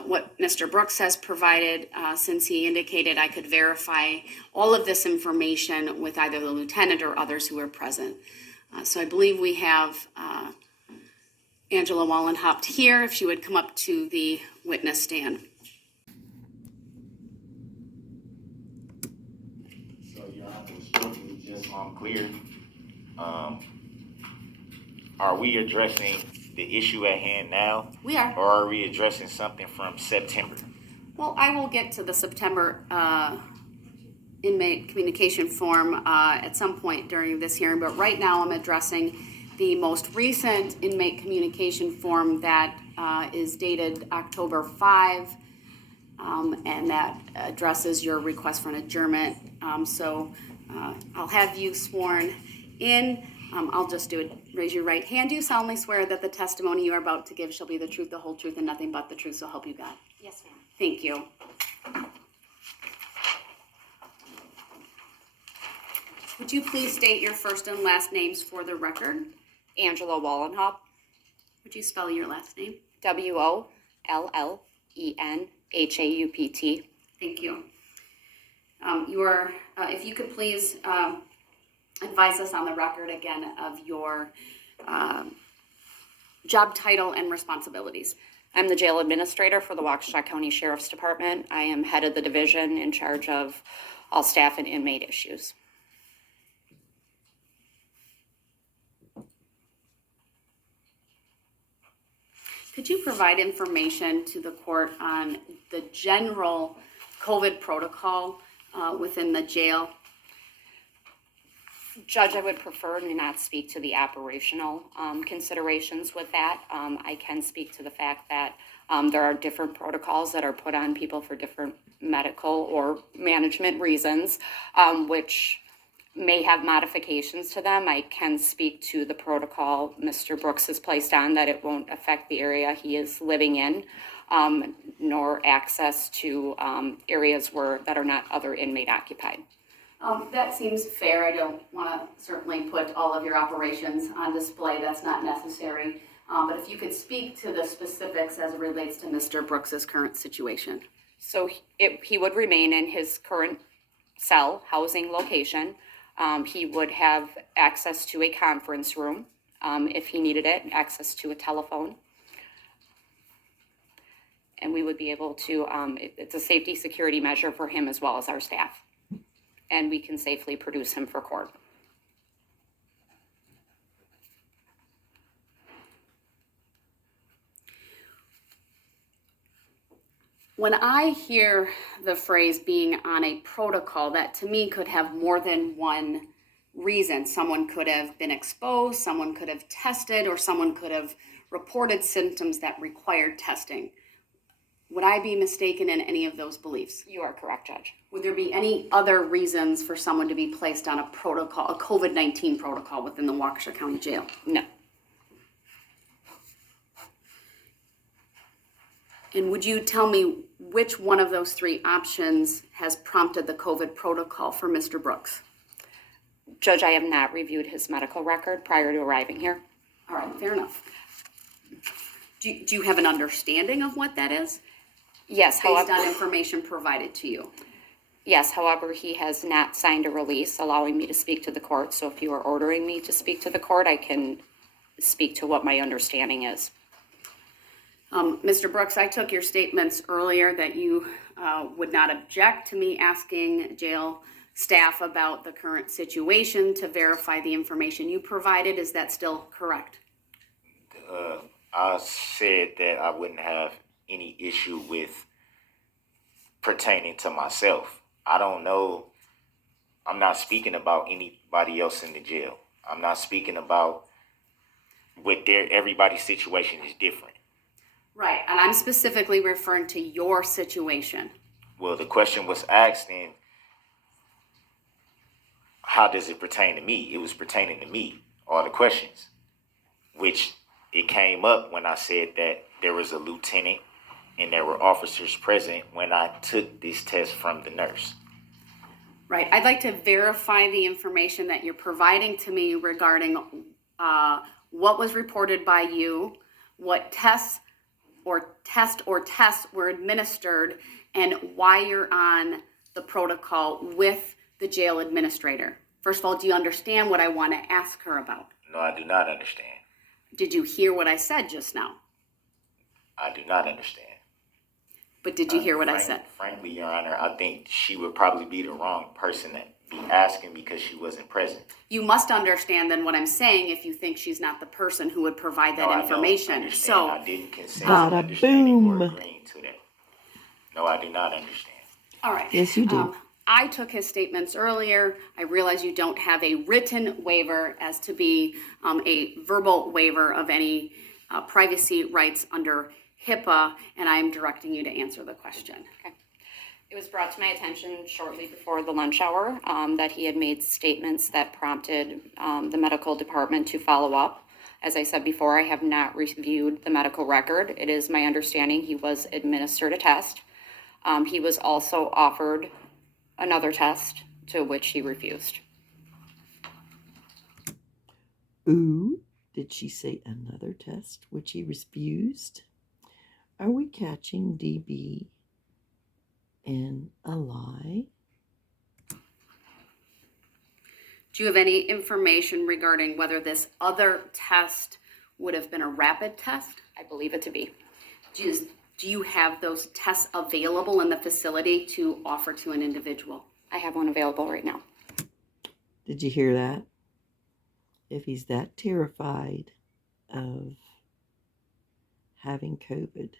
what Mr. Brooks has provided, since he indicated I could verify all of this information with either the lieutenant or others who are present. So I believe we have Angela Wallenhaupt here, if she would come up to the witness stand. So, Your Honor, was strictly just clear. Are we addressing the issue at hand now? We are. Or are we addressing something from September? Well, I will get to the September inmate communication form at some point during this hearing, but right now I'm addressing the most recent inmate communication form that is dated October 5, and that addresses your request for an adjournment. I'll have you sworn in. I'll just do it. Raise your right hand. Do you solemnly swear that the testimony you are about to give shall be the truth, the whole truth, and nothing but the truth, so help you God? Yes, ma'am. Thank you. Would you please state your first and last names for the record? Angela Wallenhaupt, Would you spell your last name? Wollenhaupt. Thank you. If you could please advise us on the record again of your job title and responsibilities. I'm the jail administrator for the Waukesha County Sheriff's Department. I am head of the division in charge of all staff and inmate issues. Could you provide information to the court on the general COVID protocol within the jail? Judge, I would prefer to not speak to the operational considerations with that. I can speak to the fact that there are different protocols that are put on people for different medical or management reasons, which may have modifications to them. I can speak to the protocol Mr. Brooks has placed on, that it won't affect the area he is living in, nor access to areas that are not other inmate occupied. That seems fair. I don't want to certainly put all of your operations on display. That's not necessary. But if you could speak to the specifics as it relates to Mr. Brooks's current situation. So he would remain in his current cell housing location. He would have access to a conference room if he needed it, access to a telephone. And we would be able to, it's a safety security measure for him as well as our staff. And we can safely produce him for court. When I hear the phrase being on a protocol, that to me could have more than one reason. Someone could have been exposed, someone could have tested, or someone could have reported symptoms that required testing. Would I be mistaken in any of those beliefs? You are correct, Judge. Would there be any other reasons for someone to be placed on a protocol, a COVID-19 protocol within the Waukesha County Jail? No. And would you tell me which one of those three options has prompted the COVID protocol for Mr. Brooks? Judge, I have not reviewed his medical record prior to arriving here. All right, fair enough. Do you have an understanding of what that is? Yes, Based however, on information provided to you? yes, however, he has not signed a release allowing me to speak to the court. So if you are ordering me to speak to the court, I can speak to what my understanding is. Mr. Brooks, I took your statements earlier that you would not object to me asking jail staff about the current situation to verify the information you provided. Is that still correct? I said that I wouldn't have any issue with pertaining to myself. I don't know. I'm not speaking about anybody else in the jail. I'm not speaking about everybody's situation is different. Right, and I'm specifically referring to your situation. Well, the question was asked in, how does it pertain to me? It was pertaining to me, all the questions, which it came up when I said that there was a lieutenant and there were officers present when I took this test from the nurse. Right, I'd like to verify the information that you're providing to me regarding what was reported by you, what tests were administered, and why you're on the protocol with the jail administrator. First of all, do you understand what I want to ask her about? No, I do not understand. Did you hear what I said just now? I do not understand. But did you hear what I said? Frankly, Your Honor, I think she would probably be the wrong person to be asking because she wasn't present. You must understand then what I'm saying if you think she's not the person who would provide that information. I don't understand. So I didn't consent Bada to understanding boom. or agreeing to that. No, I do not understand. all right. Yes, you do. I took his statements earlier. I realize you don't have a written waiver as to be a verbal waiver of any privacy rights under HIPAA, and I am directing you to answer the question. Okay. It was brought to my attention shortly before the lunch hour that he had made statements that prompted the medical department to follow up. As I said before, I have not reviewed the medical record. It is my understanding he was administered a test. He was also offered another test, to which he refused. Ooh, did she say another test, which he refused? Are we catching DB in a lie? Do you have any information regarding whether this other test would have been a rapid test? I believe it to be. Do you have those tests available in the facility to offer to an individual? I have one available right now. Did you hear that? If he's that terrified of having COVID,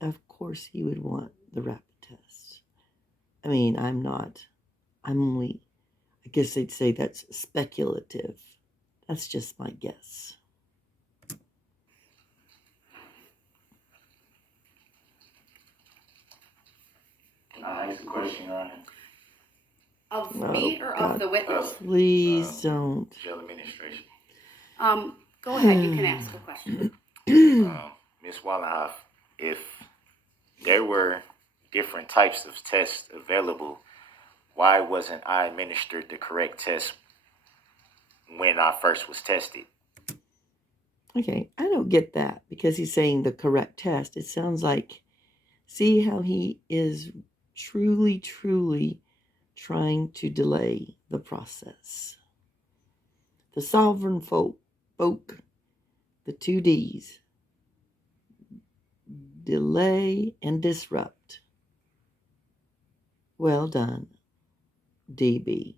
of course he would want the rapid test. I mean, I'm only, I guess they'd say that's speculative. That's just my guess. Can I ask a question, Your Honor? Of me or of the witness? Please don't. Jail administration. Go ahead, you can ask a question. Ms. Wallenhoff, if there were different types of tests available, why wasn't I administered the correct test when I first was tested? Okay, I don't get that because he's saying the correct test. It sounds like, see how he is truly trying to delay the process. The sovereign folk, the 2 Ds, delay and disrupt. Well done, DB.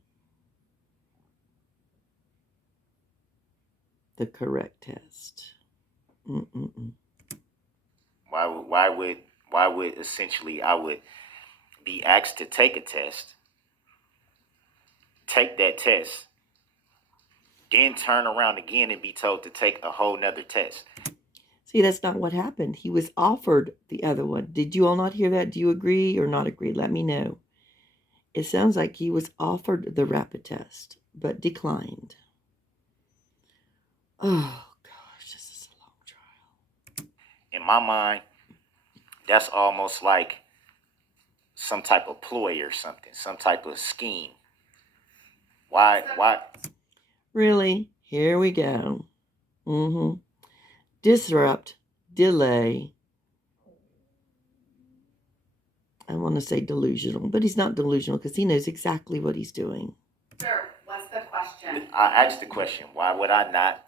The correct test. Why would essentially I would be asked to take a test, take that test, then turn around again and be told to take a whole nother test? See, that's not what happened. He was offered the other one. Did you all not hear that? Do you agree or not agree? Let me know. It sounds like he was offered the rapid test, but declined. Oh, gosh, this is a long trial. In my mind, that's almost like some type of ploy or something, some type of scheme. Why? Really? Here we go. Disrupt, delay. I want to say delusional, but he's not delusional because he knows exactly what he's doing. Sir, what's the question? I asked the question, why would I not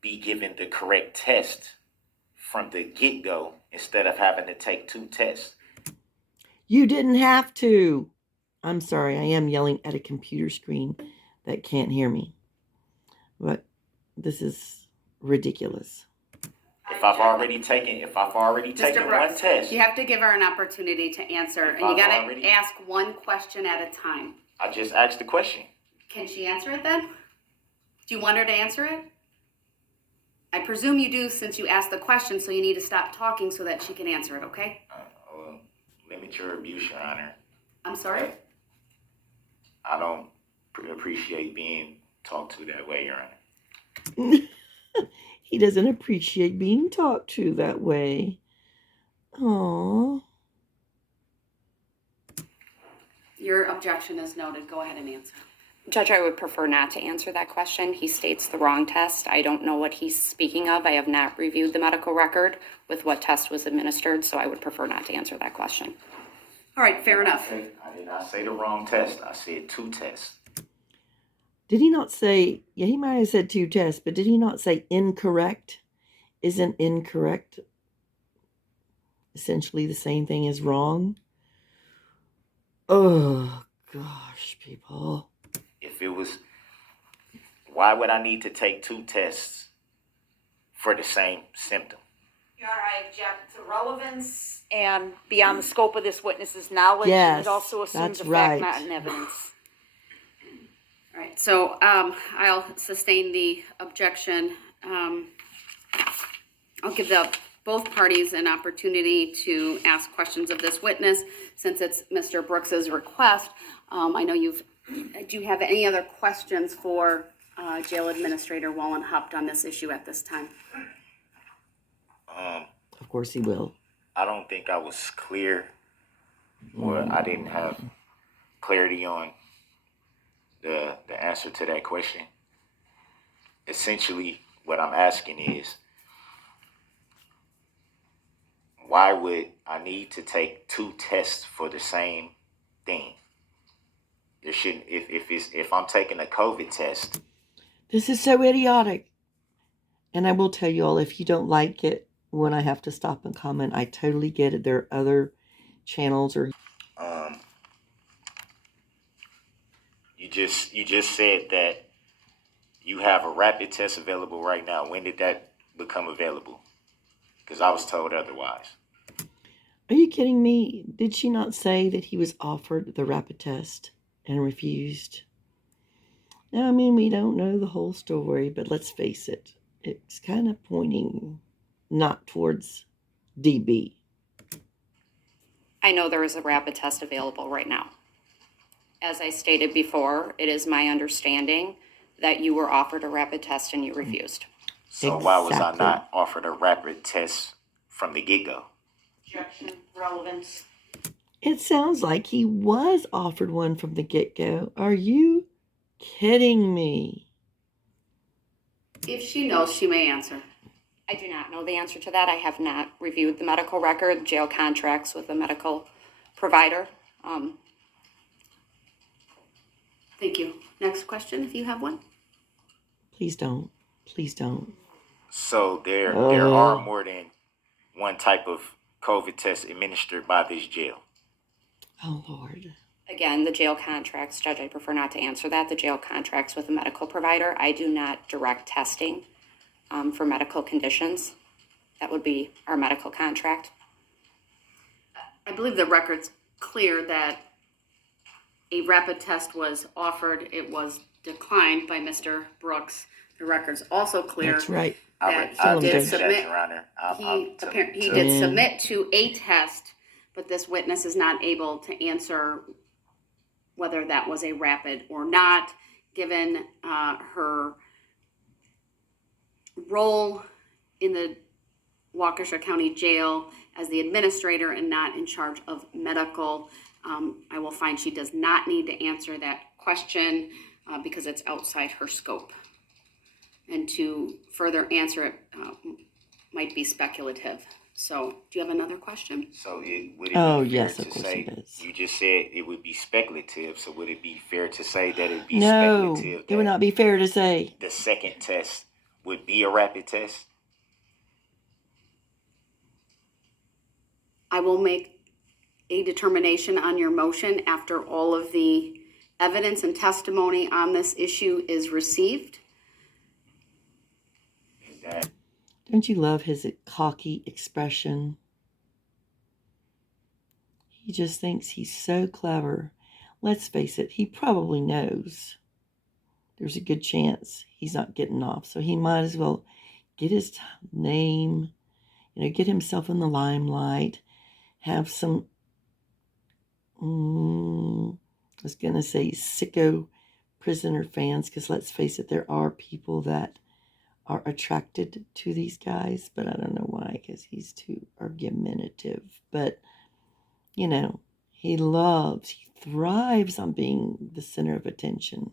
be given the correct test from the get-go instead of having to take 2 tests? You didn't have to. I'm sorry, I am yelling at a computer screen that can't hear me. But this is ridiculous. If I've already taken Mr. Brooks, one test, you have to give her an opportunity to answer, and you got to ask one question at a time. I just asked the question. Can she answer it then? Do you want her to answer it? I presume you do since you asked the question, so you need to stop talking so that she can answer it, okay? Limit your abuse, Your Honor. I'm sorry? I don't appreciate being talked to that way, Your Honor. He doesn't appreciate being talked to that way. Aww. Your objection is noted. Go ahead and answer. Judge, I would prefer not to answer that question. He states the wrong test. I don't know what he's speaking of. I have not reviewed the medical record with what test was administered, so I would prefer not to answer that question. All right, fair enough. I did not say the wrong test. I said 2 tests. Did he not say, yeah, he might have said 2 tests, but did he not say incorrect? Isn't incorrect essentially the same thing as wrong? Oh, gosh, people. If it was, why would I need to take 2 tests for the same symptom? Your Honor, I object to relevance and beyond the scope of this witness's knowledge. Yes, It also assumes that's a right. fact, not an evidence. All right, so I'll sustain the objection. I'll give both parties an opportunity to ask questions of this witness since it's Mr. Brooks's request. I know do you have any other questions for Jail Administrator Wallenhupt on this issue at this time? Of course he will. I don't think I was clear, or I didn't have clarity on the answer to that question. Essentially, what I'm asking is, why would I need to take 2 tests for the same thing? There shouldn't. If I'm taking a COVID test. This is so idiotic. And I will tell you all, if you don't like it when I have to stop and comment, I totally get it. There are other channels or. You just said that you have a rapid test available right now. When did that become available? Because I was told otherwise. Are you kidding me? Did she not say that he was offered the rapid test and refused? Now, I mean, we don't know the whole story, but let's face it. It's kind of pointing not towards DB. I know there is a rapid test available right now. As I stated before, it is my understanding that you were offered a rapid test and you refused. So why was I Exactly. not offered a rapid test from the get-go? Objection, relevance. It sounds like he was offered one from the get-go. Are you kidding me? If she knows, she may answer. I do not know the answer to that. I have not reviewed the medical record, jail contracts with a medical provider. Thank you. Next question, if you have one. Please don't. Please don't. So there are more than one type of COVID test administered by this jail. Oh, Lord. Again, the jail contracts, Judge, I prefer not to answer that. The jail contracts with a medical provider. I do not direct testing for medical conditions. That would be our medical contract. I believe the record's clear that a rapid test was offered. It was declined by Mr. Brooks. The record's also clear. That's right. That Tell him, he did Judge. submit. Your Honor. He did submit to a test, but this witness is not able to answer whether that was a rapid or not, given her role in the Waukesha County Jail as the administrator and not in charge of medical. I will find she does not need to answer that question because it's outside her scope. And to further answer it might be speculative. So, do you have another question? So would it be Oh, fair yes, to of course say, it is. you just said it would be speculative, so would it be fair to say that it'd be No, speculative it would that not be fair to say. the second test would be a rapid test? I will make a determination on your motion after all of the evidence and testimony on this issue is received. Is that Don't you love his cocky expression? He just thinks he's so clever. Let's face it, he probably knows there's a good chance he's not getting off. So he might as well get his name, get himself in the limelight, have some, I was going to say sicko prisoner fans, because let's face it, there are people that are attracted to these guys, but I don't know why, because he's too argumentative. But, he thrives on being the center of attention.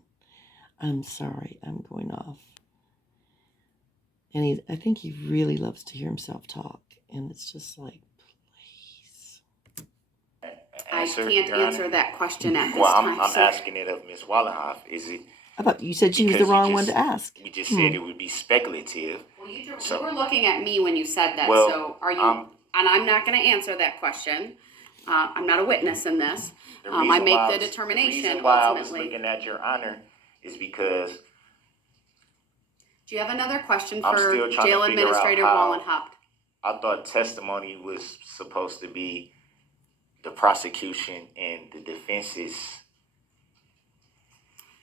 I'm sorry, I'm going off. And I think he really loves to hear himself talk. And it's just like, please. I Answer, can't Your Honor? answer that question at this Well, time, I'm sir. asking it of Ms. Wallenhoff. Is it I thought you said she was the because you wrong one just- to ask. we just said it would be speculative? Well, you So- were looking at me when you said that, Well, so are you, and I'm not gonna answer that question. I'm not a witness in this. The I reason make why the I was- determination The reason why I was ultimately. looking at Your Honor is because Do you have another question I'm for still trying Jail to figure out Administrator how- Wallenhaupt? I thought testimony was supposed to be the prosecution and the defense's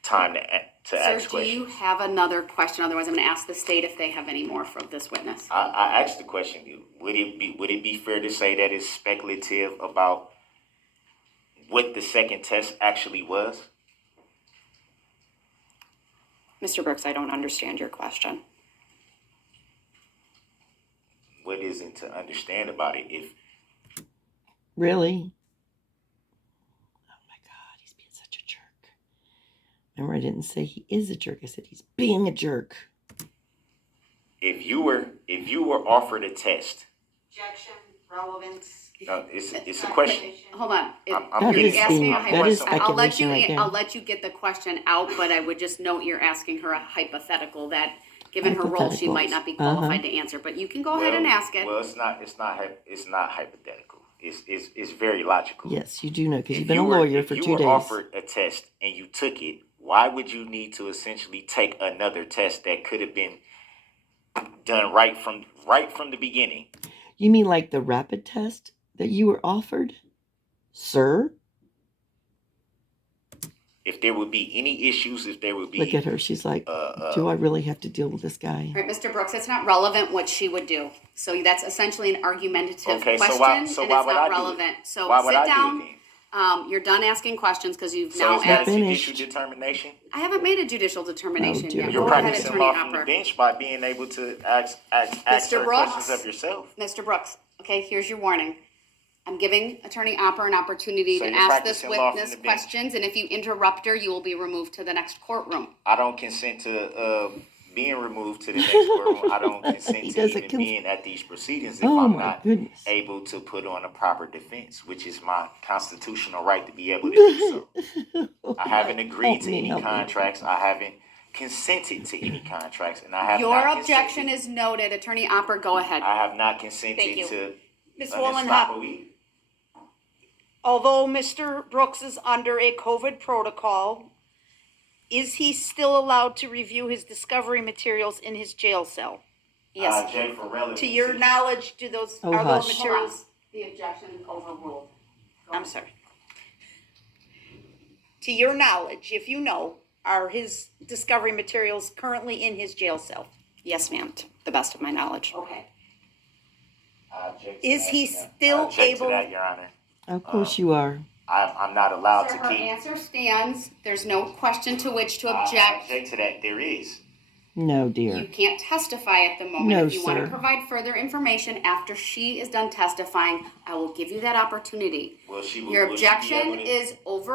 time to Sir, ask do you questions. have another question? Otherwise, I'm gonna ask the state if they have any more from this witness. I asked the question: would it be fair to say that it's speculative about what the second test actually was? Mr. Brooks, I don't understand your question. What isn't to understand about it? If Really? Oh my God, he's being such a jerk. Remember, I didn't say he is a jerk. I said he's being a jerk. if you were offered a test, Objection, relevance. no, it's a question. Hold on. I'm You're getting- asking a I'm that is hypothetical. speculation right there. I'll let you get the question out, but I would just note you're asking her a hypothetical that, given her role, she might not be qualified to answer. But you can go ahead and ask it. Well, it's not hypothetical. It's very logical. Yes, you do know, because If you've been a you were- lawyer if for you 2 were days. offered a test and you took it, why would you need to essentially take another test that could have been done right from the beginning? You mean like the rapid test that you were offered? Sir? If there would be any issues, if there would be Look at her. She's like, do I really have to deal with this guy? All right, Mr. Brooks, it's not relevant what she would do. So that's essentially an argumentative Okay, so question, why- and so it's why would not I do it? relevant. So Why would sit I do it down. then? You're done asking questions because you've So now is that asked. a finished. judicial determination? I haven't made a judicial determination Oh, dear yet. You're Go ahead, practicing Attorney law from the Opper. bench by being able to ask Mr. her Brooks? questions of yourself. Mr. Brooks, okay, here's your warning. I'm giving Attorney Opper an opportunity So to you're ask this practicing law from witness the bench. questions, and if you interrupt her, you will be removed to the next courtroom. I don't consent to being removed to the next courtroom. I don't consent He to doesn't even being at these proceedings if Oh I'm my not goodness. able to put on a proper defense, which is my constitutional right to be able to do so. I haven't agreed to any contracts. I haven't consented to any contracts, and I have Your not objection consented- is noted. Attorney Opper, go ahead. I have not consented Thank you. to Ms. an Wallenhoff, estoppel either. although Mr. Brooks is under a COVID protocol, is he still allowed to review his discovery materials in his jail cell? Yes. Jay, for To relevancy. your knowledge, are those hush. Hold on. materials? The objection is overruled. Go I'm ahead. sorry. To your knowledge, if you know, are his discovery materials currently in his jail cell? Yes, ma'am, to the best of my knowledge. Okay. I object to Is that, he Your Honor. still I object able- to that, Your Honor. Of course you are. I'm not allowed Sir, to her keep. answer stands. There's no question to which to I object. object to that. There is. No, You dear. can't testify at the moment. No, If you want sir. to provide further information after she is done testifying, I will give you that opportunity. Will she? Your will she be objection able to- is Will she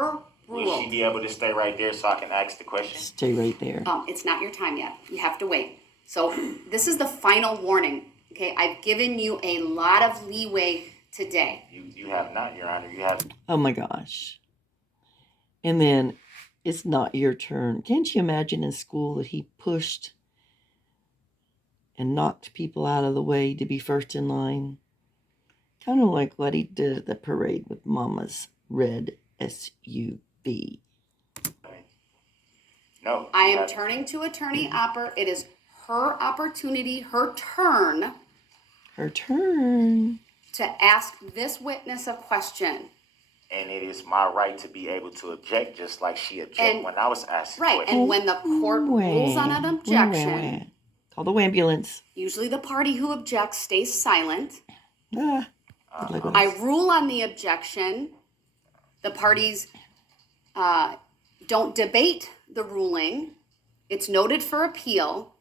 overruled. be able to stay right there so I can ask the question? Stay right there. It's not your time yet. You have to wait. So this is the final warning. Okay, I've given you a lot of leeway today. You have not, Your Honor. You have. Oh my gosh. And then it's not your turn. Can't you imagine in school that he pushed and knocked people out of the way to be first in line? Kind of like what he did at the parade with Mama's red SUV. No. I you am have- turning to Attorney Opper. It is her opportunity, her turn Her turn. to ask this witness a question. And it is my right to be able to object, just like she objected And- when I was asked. Right, and when the court rules on an objection, Call the ambulance. usually the party who objects stays silent. Ah, good luck with I this. rule on the objection. The parties don't debate the ruling. It's noted for appeal.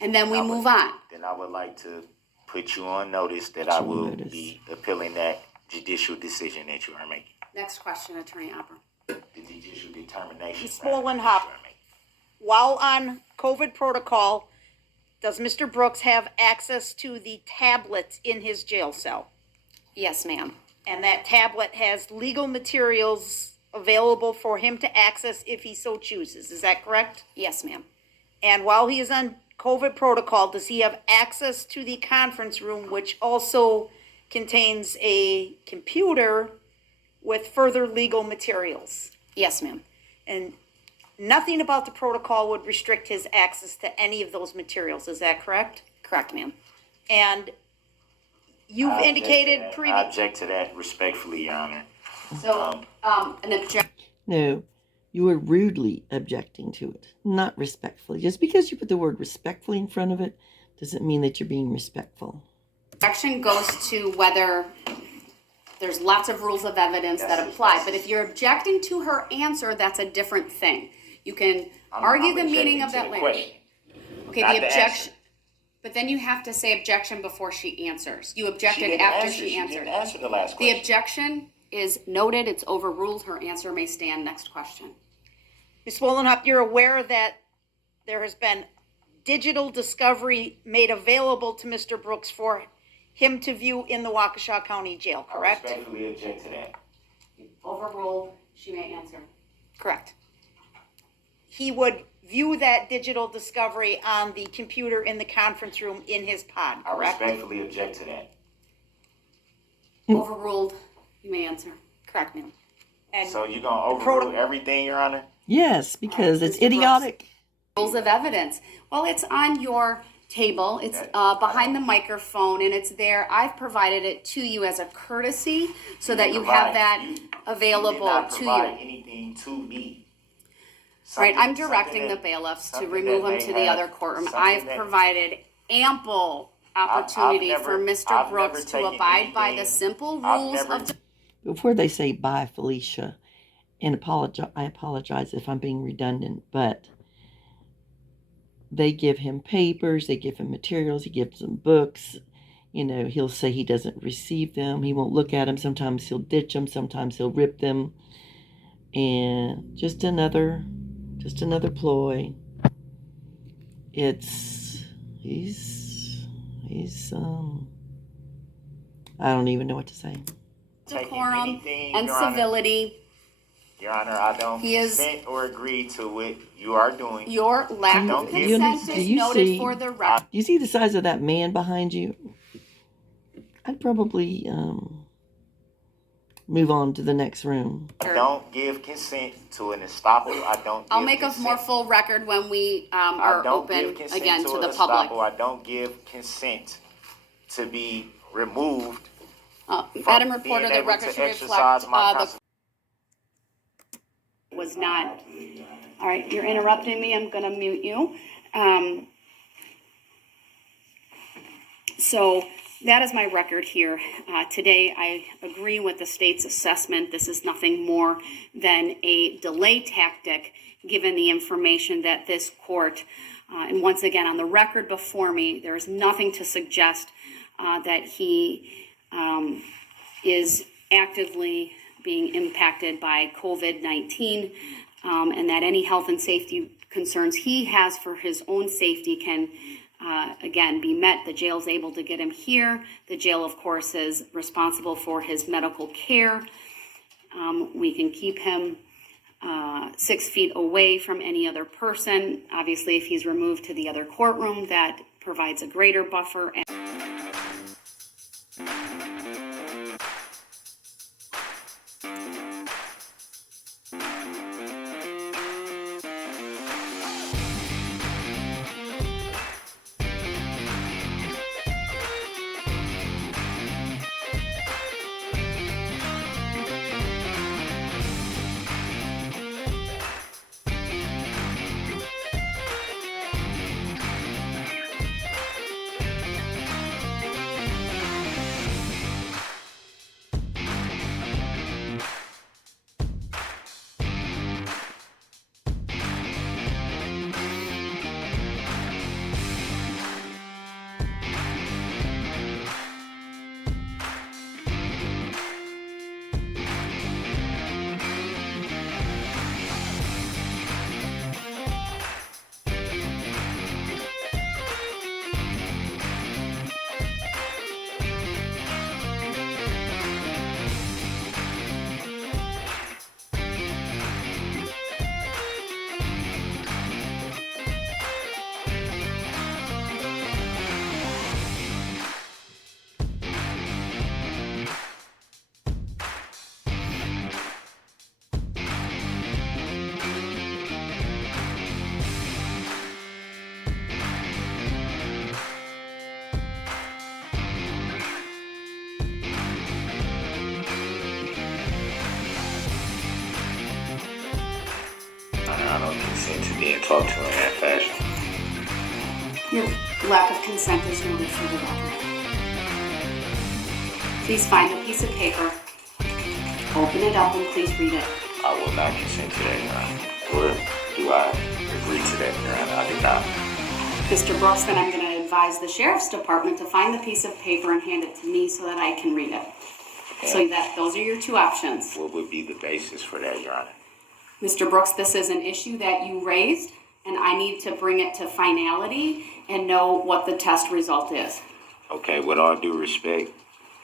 And then we move on. Then I would like to put you on notice that Put I you on will notice. be appealing that judicial decision that you are making. Next question, Attorney Opper. The judicial determination. Ms. that you Molenhop. are making. While on COVID protocol, does Mr. Brooks have access to the tablet in his jail cell? Yes, ma'am. And that tablet has legal materials available for him to access if he so chooses. Is that correct? Yes, ma'am. And while he is on COVID protocol, does he have access to the conference room, which also contains a computer with further legal materials? Yes, ma'am. And nothing about the protocol would restrict his access to any of those materials. Is that correct? Correct, ma'am. And you've I object to indicated that. I previously. object to that respectfully, Your Honor. So, an objection. No, you are rudely objecting to it, not respectfully. Just because you put the word respectfully in front of it doesn't mean that you're being respectful. Objection goes to whether there's lots of rules of evidence that apply. But if you're objecting to her answer, that's a different thing. You can argue the meaning of that later. Okay, not the the objection. answer. But then you have to say objection before she answers. You She objected didn't after answer. she She answered. didn't answer the last The question. objection is noted, it's overruled, her answer may stand. Next question. Ms. Wolenhop, you're aware that there has been digital discovery made available to Mr. Brooks for him to view in the Waukesha County Jail, correct? I respectfully object to that. Overruled, she may answer. Correct. He would view that digital discovery on the computer in the conference room in his pod, I correct? respectfully object to that. Overruled, you may answer. Correct, ma'am. And So you're gonna overrule everything, Your Honor? Yes, because it's Mr. Brooks. idiotic. Rules of evidence. Well, it's on your table. It's behind the microphone and it's there. I've provided it to you as a courtesy so that you have that You did available not to provide you. anything to me. Right, I'm Something directing the that- bailiffs to something remove that him may to the have- other courtroom. something I've that- provided ample opportunity never- for Mr. I've Brooks never to taken abide by the anything- simple I've rules never- of Before they say bye, Felicia, and I apologize if I'm being redundant, but they give him papers, they give him materials, he gives him books. You know, he'll say he doesn't receive them, he won't look at them. Sometimes he'll ditch them, sometimes he'll rip them, and just another ploy. He's I don't even know what to say. taking decorum anything, and Your Honor. civility. Your Honor, I don't He is- consent or agree to what you are doing. Your lack Don't of give- consent Do is you noted see- for the record. Do you see the size of that man behind you? I'd probably move on to the next room. I don't give consent to an estoppel. I don't. I'll give make a consent. more full record when we I are don't open give consent again to an the estoppel. public. I don't give consent to be removed. Madam from Reporter, being the able record to should exercise reflect my the was not. All right, you're interrupting me. I'm going to mute you. So that is my record here. Today, I agree with the state's assessment. This is nothing more than a delay tactic, given the information that this court, and once again, on the record before me, there is nothing to suggest that he is actively being impacted by COVID-19, and that any health and safety concerns he has for his own safety can, again, be met. The jail's able to get him here. The jail, of course, is responsible for his medical care. We can keep him 6 feet away from any other person. Obviously, if he's removed to the other courtroom, that provides a greater buffer. being talked to in that fashion. Your lack of consent is noted for the record. Please find a piece of paper, open it up, and please read it. I will not consent to that, Your Honor. Or do I agree to that, Your Honor? I do not. Mr. Brooks, then I'm going to advise the Sheriff's Department to find the piece of paper and hand it to me so that I can read it. So that those are your two options. What would be the basis for that, Your Honor? Mr. Brooks, this is an issue that you raised, and I need to bring it to finality and know what the test result is. Okay, with all due respect,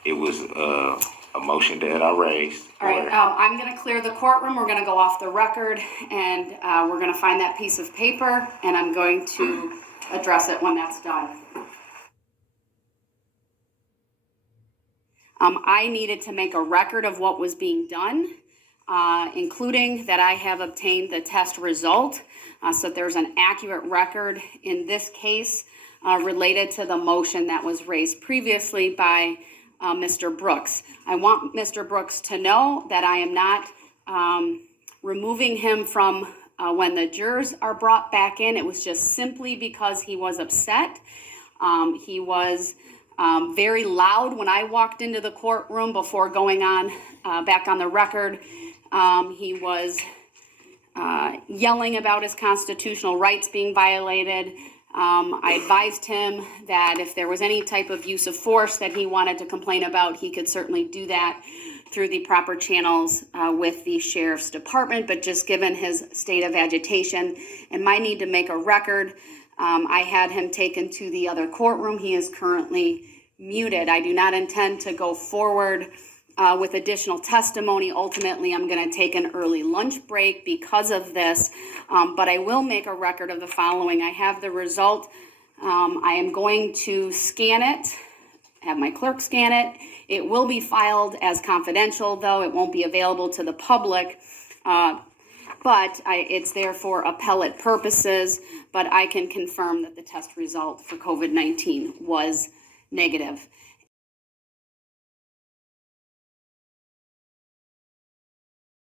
it was a motion that I raised. All right, I'm going to clear the courtroom. We're going to go off the record, and we're going to find that piece of paper, and I'm going to address it when that's done. I needed to make a record of what was being done, including that I have obtained the test result, so there's an accurate record in this case related to the motion that was raised previously by Mr. Brooks. I want Mr. Brooks to know that I am not removing him from when the jurors are brought back in. It was just simply because he was upset. He was very loud when I walked into the courtroom before going on back on the record. He was yelling about his constitutional rights being violated. I advised him that if there was any type of use of force that he wanted to complain about, he could certainly do that through the proper channels with the Sheriff's Department. But just given his state of agitation and my need to make a record, I had him taken to the other courtroom. He is currently muted. I do not intend to go forward with additional testimony. Ultimately, I'm going to take an early lunch break because of this, but I will make a record of the following. I have the result. I am going to scan it, have my clerk scan it. It will be filed as confidential, though. It won't be available to the public. But it's there for appellate purposes, but I can confirm that the test result for COVID-19 was negative.